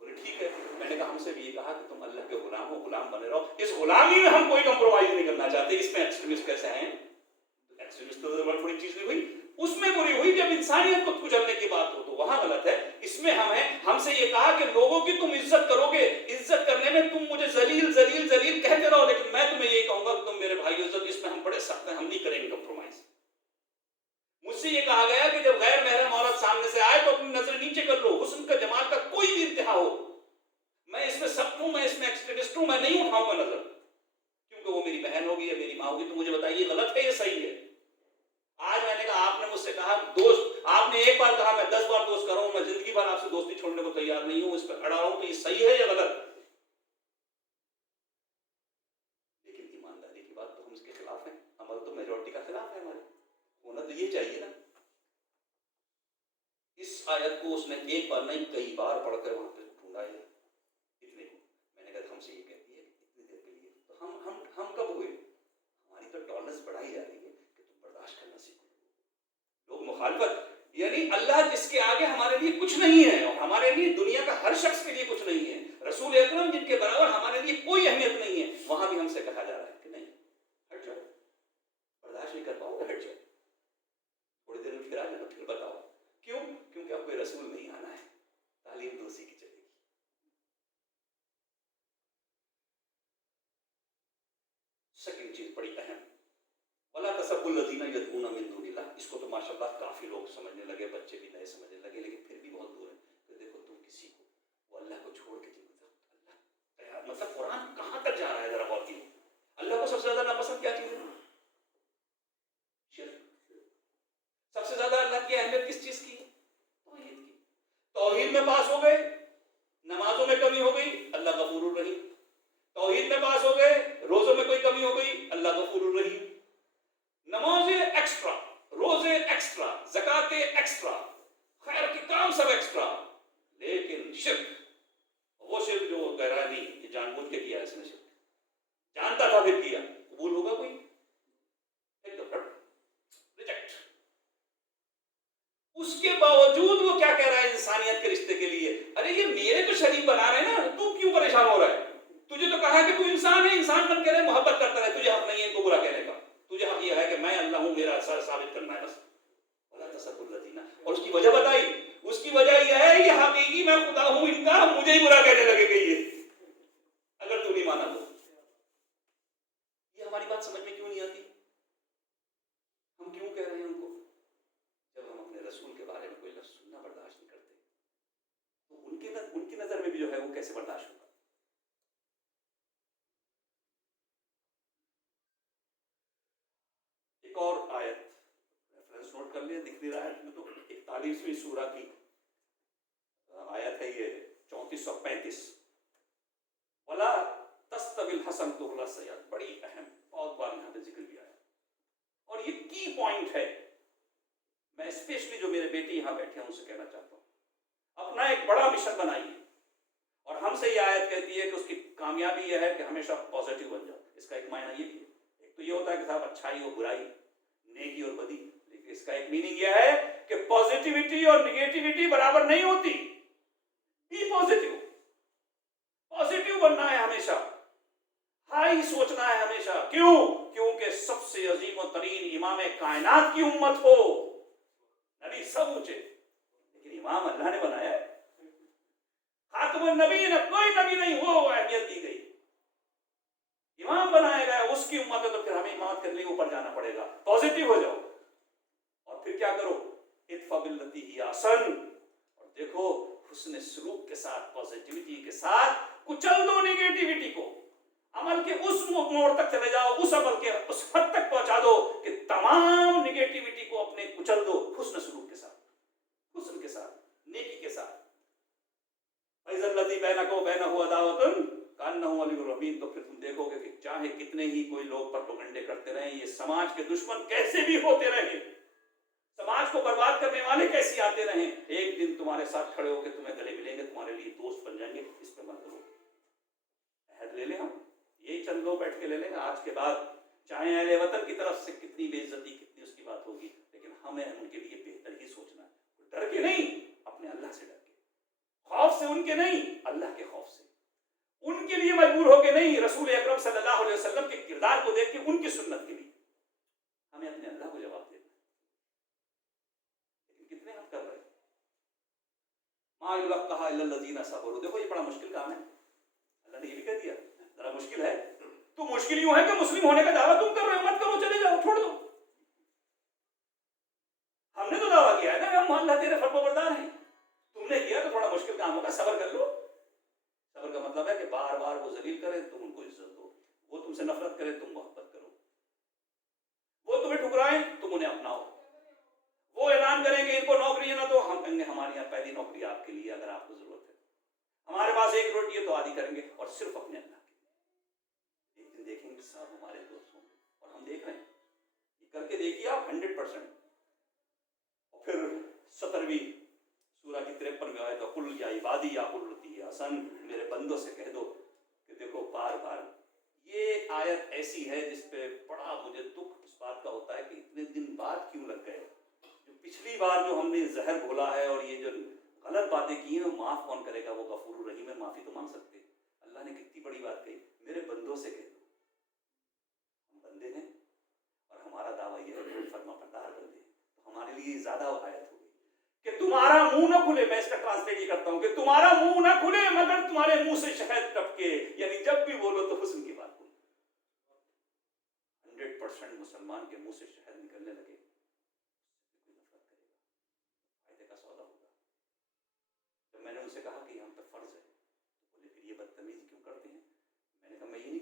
बोले ठीक है। मैंने कहा हमसे भी ये कहा कि तुम अल्लाह के गुलाम हो, गुलाम बने रहो, इस गुलामी में हम कोई कंप्रोमाइज नहीं करना चाहते। इसमें एक्सट्रीमिस्ट कैसे हैं? एक्सट्रीमिस्ट तो बड़ी चीज नहीं हुई, उसमें बुरी हुई जब इंसानियत को कुचलने की बात हो, तो वहां गलत है। इसमें हमसे ये कहा कि लोगों की तुम इज्जत करोगे, इज्जत करने में तुम मुझे जलील जलील जलील कहते रहो, लेकिन मैं तुम्हें यही कहूंगा कि तुम मेरे भाई इज्जत, इसमें हम बड़े सख्त हैं, हम नहीं करेंगे कंप्रोमाइज। मुझसे ये कहा गया कि जब गैर महरम औरत सामने से आए तो अपनी नजर नीचे कर लो, हुस्न का जमाल का कोई भी इंतहा हो। मैं इसमें सख्त हूं, मैं इसमें एक्सट्रीमिस्ट हूं, मैं नहीं उठाऊंगा नजर, क्योंकि वो मेरी बहन होगी या मेरी माँ होगी। तो मुझे बताइए गलत है या सही है? आज मैंने कहा, आपने मुझसे कहा दोस्त, आपने एक बार कहा, मैं 10 बार दोस्त कर रहा हूं, मैं जिंदगी भर आपसे दोस्ती छोड़ने को तैयार नहीं हूं, इस पर अड़ा हूं, तो ये सही है या गलत? लेकिन ईमानदारी की बात तो हम इसके खिलाफ हैं, अमल तो मेजॉरिटी का खिलाफ है हमारे, होना तो ये चाहिए ना। इस आयत को उसने एक बार नहीं कई बार पढ़कर वहां पे ढूंढा है, इतने को। मैंने कहा हमसे ये कहती है इतनी देर के लिए, तो हम कब हुए? हमारी तो टॉलरेंस बढ़ाई जा रही है कि तुम बर्दाश्त करना सीखो। लोग मुखालफत, यानी अल्लाह जिसके आगे हमारे लिए कुछ नहीं है, और हमारे लिए दुनिया का हर शख्स के लिए कुछ नहीं है, रसूल अकरम जिनके बराबर हमारे लिए कोई अहमियत नहीं है, वहां भी हमसे कहा जा रहा है कि नहीं हट जाओ, वल्लज़ीना यदऊना मिन दूनिल्लाह, इसको तो माशाअल्लाह काफ़ी लोग समझने लगे, बच्चे भी नए समझने लगे, लेकिन फिर भी बहुत दूर है। तो देखो तुम किसी को, वो अल्लाह को छोड़ के जिनको, अल्लाह मतलब कुरान कहाँ तक जा रहा है, जरा गौर कीजिए। अल्लाह को सबसे ज़्यादा नापसंद क्या चीज़ है? शिर्क। सबसे ज़्यादा अल्लाह की अहमियत किस चीज़ की है? तौहीद की। तौहीद में पास हो गए, नमाजों में कमी हो गई, अल्लाह गफूरुर रहीम। तौहीद में पास हो गए, रोज़ों में कोई कमी हो गई, अल्लाह गफूरुर रहीम। नमाज़े एक्स्ट्रा, रोज़े एक्स्ट्रा, ज़काते एक्स्ट्रा, खैर के काम सब एक्स्ट्रा, लेकिन शिर्क, वो शिर्क जो गहरा नहीं, ये जानबूझ के किया इसने शिर्क, जानता था फिर किया, कबूल होगा कोई? एकदम रिजेक्ट। उसके बावजूद वो क्या कह रहा है इंसानियत के रिश्ते के लिए, अरे ये मेरे तो शरीक बना रहे हैं ना, तू क्यों परेशान हो रहा है? तुझे तो कहा कि तू इंसान है, इंसान बन के रहे, मोहब्बत करता रहे, तुझे हक नहीं है इनको बुरा कहने का। तुझे हक यह है कि मैं अल्लाह हूं, मेरा असर साबित करना है बस। और उसकी वजह बताई, उसकी वजह यह है ये हकीकी मैं खुदा हूं इनका, मुझे ही बुरा कहने लगेगा ये, अगर तू नहीं माना तो। ये हमारी बात समझ में क्यों नहीं आती? हम क्यों कह रहे हैं उनको? जब हम अपने रसूल के बारे में कोई लफ्ज सुनना बर्दाश्त नहीं करते, तो उनकी नजर में भी जो है वो कैसे बर्दाश्त होगा? एक और आयत रेफरेंस नोट कर लिया, दिख नहीं रहा है इसमें, तो 41वीं सूरा की आयत है ये, 34 और 35। वला तस्तविल हसन तुगला सय्यद, बड़ी अहम, बहुत बार यहाँ पे जिक्र भी आया, और ये की पॉइंट है। मैं स्पेशली जो मेरे बेटे यहाँ बैठे हैं उनसे कहना चाहता हूँ, अपना एक बड़ा मिशन बनाइए, और हमसे ये आयत कहती है कि उसकी कामयाबी यह है कि हमेशा पॉजिटिव बन जाओ। इसका एक मायना ये भी है, एक तो ये होता है कि साहब अच्छाई और बुराई, नेकी और बदी, लेकिन इसका एक मीनिंग यह है कि पॉजिटिविटी और निगेटिविटी बराबर नहीं होती। बी पॉजिटिव, पॉजिटिव बनना है हमेशा, हाई सोचना है हमेशा। क्यों? क्योंकि सबसे अजीम और तरीन इमाम कायनात की उम्मत हो। नबी सब ऊंचे, लेकिन इमाम अल्लाह ने बनाया है। खातमुन नबी ने कोई नबी नहीं, वो अहमियत दी गई, इमाम बनाया गया, उसकी उम्मत है, तो फिर हमें इमामत करने के ऊपर जाना पड़ेगा। पॉजिटिव हो जाओ, और फिर क्या करो, इत्फा बिल्लती ही आसन, और देखो हुस्न सलूक के साथ, पॉजिटिविटी के साथ कुचल दो निगेटिविटी को, अमल के उस मोड़ तक चले जाओ, उस अमल के उस हद तक पहुंचा दो कि तमाम निगेटिविटी को अपने कुचल दो हुस्न सलूक के साथ, हुस्न के साथ, नेकी के साथ। फैज़ल्लज़ी बैनको बैनहु अदावतुन कान्नहु वलियुर रहीम, तो फिर तुम देखोगे कि चाहे कितने ही कोई लोग प्रोपेगेंडे करते रहे, ये समाज के दुश्मन कैसे भी होते रहे, समाज को बर्बाद करने वाले कैसे आते रहे, एक दिन तुम्हारे साथ खड़े होकर तुम्हें गले मिलेंगे, तुम्हारे लिए दोस्त बन जाएंगे। इस पे मत करो, अहद ले लें हम, यही चंद लोग बैठ के ले लेंगे, आज के बाद चाहे अहले वतन की तरफ से कितनी बेइज्जती, कितनी उसकी बात होगी, लेकिन हमें उनके लिए बेहतर ही सोचना है। डर के नहीं, अपने अल्लाह से डर के, खौफ से उनके नहीं, अल्लाह के खौफ से, उनके लिए मजबूर होके नहीं, रसूल अकरम सल्लल्लाहु अलैहि वसल्लम के किरदार को देख के, उनकी सुन्नत के लिए हमें अपने अल्लाह को जवाब देना। लेकिन कितने हम कर रहे हैं? मा युलक्काहा इल्ला लज़ीना सबरू, देखो ये बड़ा मुश्किल काम है, अल्लाह ने ये भी कह दिया जरा मुश्किल है। तो मुश्किल यूं है कि मुस्लिम होने का दावा तुम कर रहे हो, मत करो, चले जाओ, छोड़ दो। हमने तो दावा किया है ना, हम अल्लाह तेरे फरमाबरदार हैं, तुमने किया तो थोड़ा मुश्किल काम होगा, सब्र कर लो। सब्र का मतलब है कि बार बार वो जलील करे, तुम उनको इज्जत दो, वो तुमसे नफरत करे, तुम मोहब्बत करो, वो तुम्हें ठुकराएं, तुम उन्हें अपनाओ, वो ऐलान करेंगे इनको नौकरी है ना, तो हम कहेंगे हमारे यहाँ पहली नौकरी आपके लिए, अगर आपको जरूरत है, हमारे पास एक रोटी है तो आधी करेंगे, और सिर्फ अपने अल्लाह के लिए। एक दिन देखेंगे साहब हमारे दोस्त होंगे, और हम देख रहे हैं, ये करके देखिए आप 100%। और फिर 17वीं सूरा की 53वीं आयत, कुल या इबादी या कुल्लती हसन, मेरे बंदों से कह दो कि देखो, बार बार ये आयत ऐसी है जिस पे बड़ा मुझे दुख इस बात का होता है कि इतने दिन बाद क्यों लग गए। पिछली बार जो हमने जहर घोला है और ये जो गलत बातें की हैं, माफ कौन करेगा, वो गफूर रहीम है, माफी तो मांग सकते। अल्लाह ने कितनी बड़ी बात कही, मेरे बंदों से कह दो, हम बंदे हैं और हमारा दावा यह है कि फरमाबरदार बंदे, तो हमारे लिए ज्यादा आयत हो गई कि तुम्हारा मुंह ना खुले। मैं इसका ट्रांसलेट ये करता हूं कि तुम्हारा मुंह ना खुले मगर तुम्हारे मुंह से शहद टपके, यानी जब भी बोलो तो हुस्न की बात बोलो। 100% मुसलमान के मुंह से शहद निकल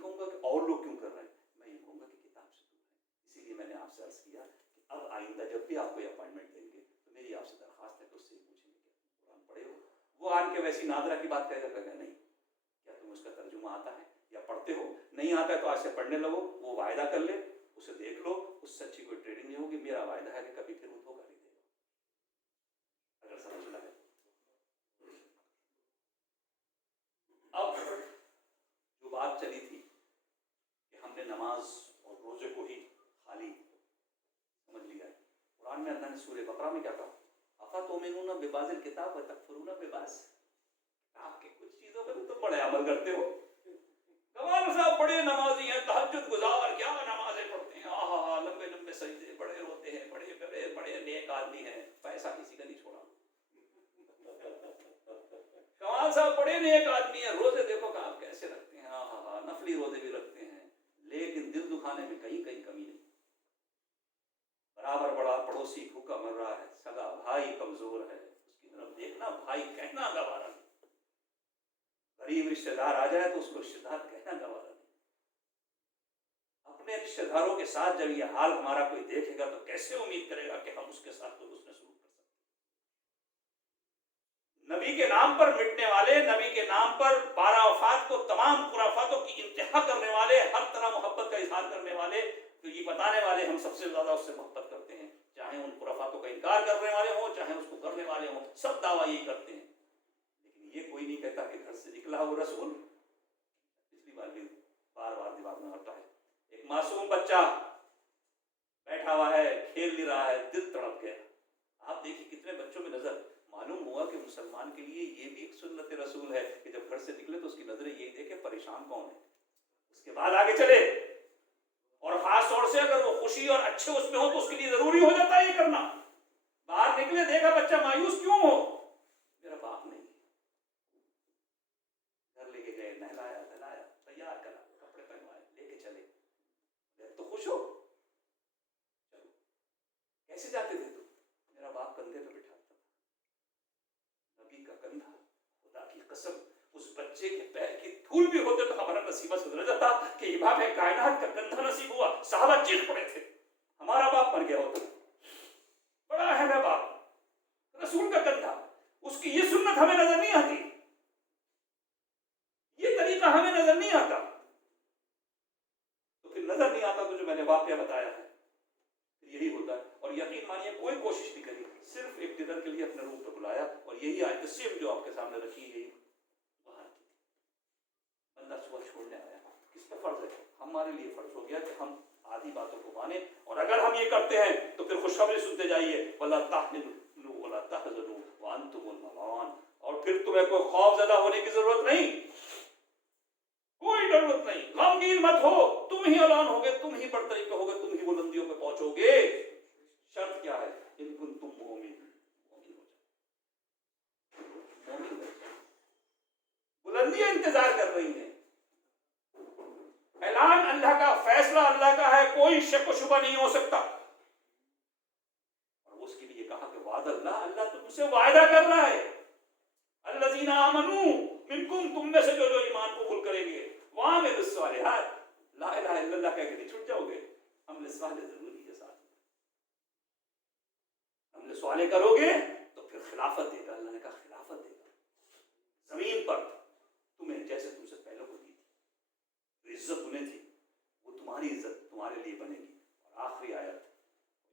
कहूँगा कि और लोग क्यों कर रहे हैं, मैं ये कहूँगा कि किताब से दूर है। इसीलिए मैंने आपसे अर्ज किया कि अब आइंदा जब भी आप कोई अपॉइंटमेंट देंगे तो मेरी आपसे दरख्वास्त है कि उससे पूछेंगे कि तुम कुरान पढ़े हो। वो आन के वैसी नादरा की बात कहेगा नहीं, क्या तुम उसका तर्जुमा आता है या पढ़ते हो, नहीं आता है तो आज से पढ़ने लगो। वो वायदा कर ले, उसे देख लो, उससे अच्छी कोई ट्रेडिंग नहीं होगी। मेरा वायदा है कि कभी फिर वो धोखा नहीं देगा, अगर समझना है। अब जो बात चली थी कि हमने नमाज और रोजे को ही खाली समझ लिया है, कुरान में अल्लाह ने सूरह बकरा में क्या कहा, अफा तुमिनूना बिबाज़िल किताब व तकफुरूना बिबाज़, आपके कुछ चीजों पर तो बड़े अमल करते हो। कमाल साहब बड़े नमाजी हैं, तहज्जुद गुजार, क्या नमाजें पढ़ते हैं, आहा लंबे लंबे सजदे, बड़े रोते हैं, बड़े बड़े बड़े नेक आदमी हैं, पैसा किसी का नहीं छोड़ा। कमाल साहब बड़े नेक आदमी हैं, रोजे देखो आप कैसे रखते हैं, आहा नफली रोजे भी रखते हैं, लेकिन दिल दुखाने में कहीं कहीं कमी नहीं। बराबर बड़ा पड़ोसी भूखा मर रहा है, सगा भाई कमजोर है, उसकी तरफ देखना, भाई कहना गवारा नहीं। गरीब रिश्तेदार आ जाए तो उसको रिश्तेदार कहना गवारा नहीं। अपने रिश्तेदारों के साथ जब ये हाल हमारा कोई देखेगा तो कैसे उम्मीद करेगा कि हम उसके साथ तो उसने शुरू कर सकते। नबी के नाम पर मिटने वाले, नबी के नाम पर बारावफात को, तमाम खुराफातों की इंतहा करने वाले, हर तरह मोहब्बत का इजहार करने वाले, तो ये बताने वाले हम सबसे ज्यादा उससे मोहब्बत करते हैं, चाहे उन खुराफातों का इनकार करने वाले हों, चाहे उसको करने वाले हों, सब दावा यही करते हैं। लेकिन ये कोई नहीं कहता कि घर से निकला वो रसूल। पिछली बार भी बार बार दिमाग में आता है, एक मासूम बच्चा बैठा हुआ है, खेल नहीं रहा है, दिल तड़प गया। आप देखिए कितने बच्चों में नजर, मालूम हुआ कि मुसलमान के लिए ये भी एक सुन्नत रसूल है कि जब घर से निकले तो उसकी नजरें यही देखे परेशान कौन है, उसके बाद आगे चले। और खास तौर से अगर वो खुशी और अच्छे उसमें हो तो उसके लिए जरूरी हो जाता है ये करना। बाहर निकले, देखा बच्चा मायूस क्यों हो, मेरा बाप नहीं, घर लेके गए, नहलाया धलाया, तैयार करा, कपड़े पहनवाए, लेके चले, तो खुश हो। चलो कैसे जाते थे तुम, मेरा बाप कंधे पे बिठाता, नबी का कंधा, खुदा की कसम उस बच्चे के पैर की धूल भी होते तो हमारा नसीबा सुधर जाता कि इमाम कायनात का कंधा नसीब हुआ। साहबा चीख पड़े थे, हमारा बाप मर गया होता, बड़ा है मेरा बाप, रसूल का कंधा। उसकी ये सुन्नत हमें नजर नहीं आती, ये तरीका हमें नजर नहीं आता। तो फिर नजर नहीं आता तो जो मैंने वाकया बताया है यही होता है। और यकीन मानिए कोई कोशिश नहीं करी, सिर्फ एक डिनर के लिए अपने रूम पे बुलाया और यही आयत सेम जो आपके सामने रखी है बाहर की। बंदा सुबह छोड़ने आया, किस पे फर्ज है, हमारे लिए फर्ज हो गया कि हम आधी बातों को माने। और अगर हम ये करते हैं तो फिर खुशखबरी सुनते जाइए, वला ताहज़नु वला तहज़नु व अंतुमुल अमान। और फिर तुम्हें कोई खौफज़दा होने की जरूरत नहीं, कोई जरूरत नहीं, गमगीन मत हो, तुम ही ऐलान होगे, तुम ही बरतरी पे होगे, तुम ही बुलंदियों पे पहुंचोगे। शर्त क्या है, इन कुंतुम मोमिन, मोमिन हो जाओ, मोमिन हो जाओ। बुलंदियां इंतजार कर रही हैं, ऐलान अल्लाह का, फैसला अल्लाह का है, कोई शक व शुबा नहीं हो सकता। और उसके लिए कहा कि वादा अल्लाह, अल्लाह तुमसे वायदा कर रहा है, अल्लज़ीना आमनू मिनकुम, तुम में से जो जो ईमान कबूल करेंगे, वहां में बिस्सालिहात, ला इलाहा इल्लल्लाह कह के नहीं छूट जाओगे, अमल सालेह जरूरी है साथ, अमल सालेह करोगे तो फिर खिलाफत देगा। अल्लाह ने कहा खिलाफत देगा जमीन पर तुम्हें, जैसे तुमसे पहले को दी थी, इज्जत उन्हें थी, वो तुम्हारी इज्जत तुम्हारे लिए बनेगी। और आखिरी आयत,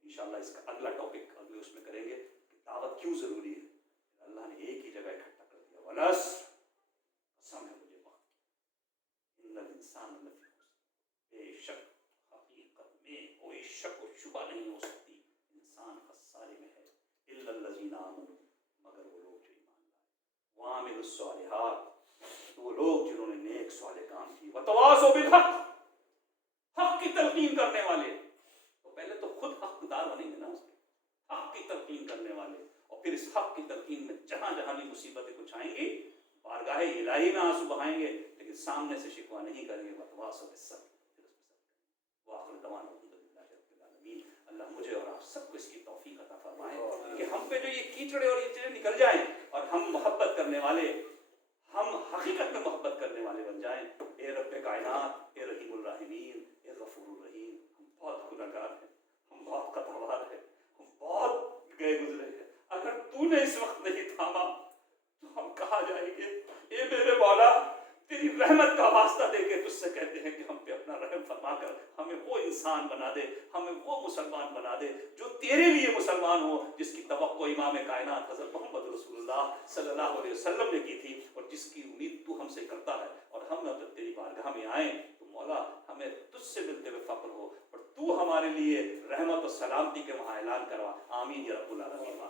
इंशाअल्लाह इसका अगला टॉपिक अगले उसमें करेंगे कि दावत क्यों जरूरी है। अल्लाह ने एक ही जगह इकट्ठा कर दिया, वलस कसम है मुझे वक्त, इन्नल इंसान लफी खुस्र, बेशक हकीकत में कोई शक व शुबा नहीं हो सकती, इंसान खसारे में है, इल्लल्लज़ीना आमनू, मगर वो लोग जो ईमान लाए, व आमिलुस सालिहात, तो वो लोग जिन्होंने नेक साले काम किए, व तवासौ बिल हक, हक की तलकीन करने वाले। तो पहले तो खुद हकदार बनेंगे ना उसके, हक की तलकीन करने वाले, और फिर इस हक की तलकीन में जहां जहां भी मुसीबतें कुछ आएंगी, बारगाहे इलाही में आंसू बहाएंगे, लेकिन सामने से शिकवा नहीं करेंगे। वतवासौ बिस्सब्र, फिर उसमें सब्र। व आखिर दवाना अल्हम्दुलिल्लाहि रब्बिल आलमीन। अल्लाह मुझे और आप सबको इसकी तौफीक अता फरमाए कि हम पे जो ये कीचड़े और ये चीजें निकल जाएं और हम मोहब्बत करने वाले, हम हकीकत में मोहब्बत करने वाले बन जाएं। ए रब्बे कायनात, ए रहीमुर राहिमीन, ए गफूरुर रहीम, हम बहुत गुनहगार हैं, हम बहुत खतावार हैं, हम बहुत गए गुजरे हैं। अगर तूने इस वक्त नहीं थामा तो हम कहाँ जाएंगे। ए मेरे मौला, तेरी रहमत का वास्ता देके तुझसे कहते हैं कि हम पे अपना रहम फरमा कर हमें वो इंसान बना दे, हमें वो मुसलमान बना दे जो तेरे लिए मुसलमान हो, जिसकी तवक्को इमाम कायनात हज़रत मोहम्मद रसूलुल्लाह सल्लल्लाहु अलैहि वसल्लम ने की थी और जिसकी उम्मीद तू हमसे करता है। और हम अब तेरी बारगाह में आए तो मौला हमें तुझसे मिलते हुए फख्र हो और तू हमारे लिए रहमत और सलामती के वहाँ ऐलान करवा। आमीन या रब्बुल आलमीन।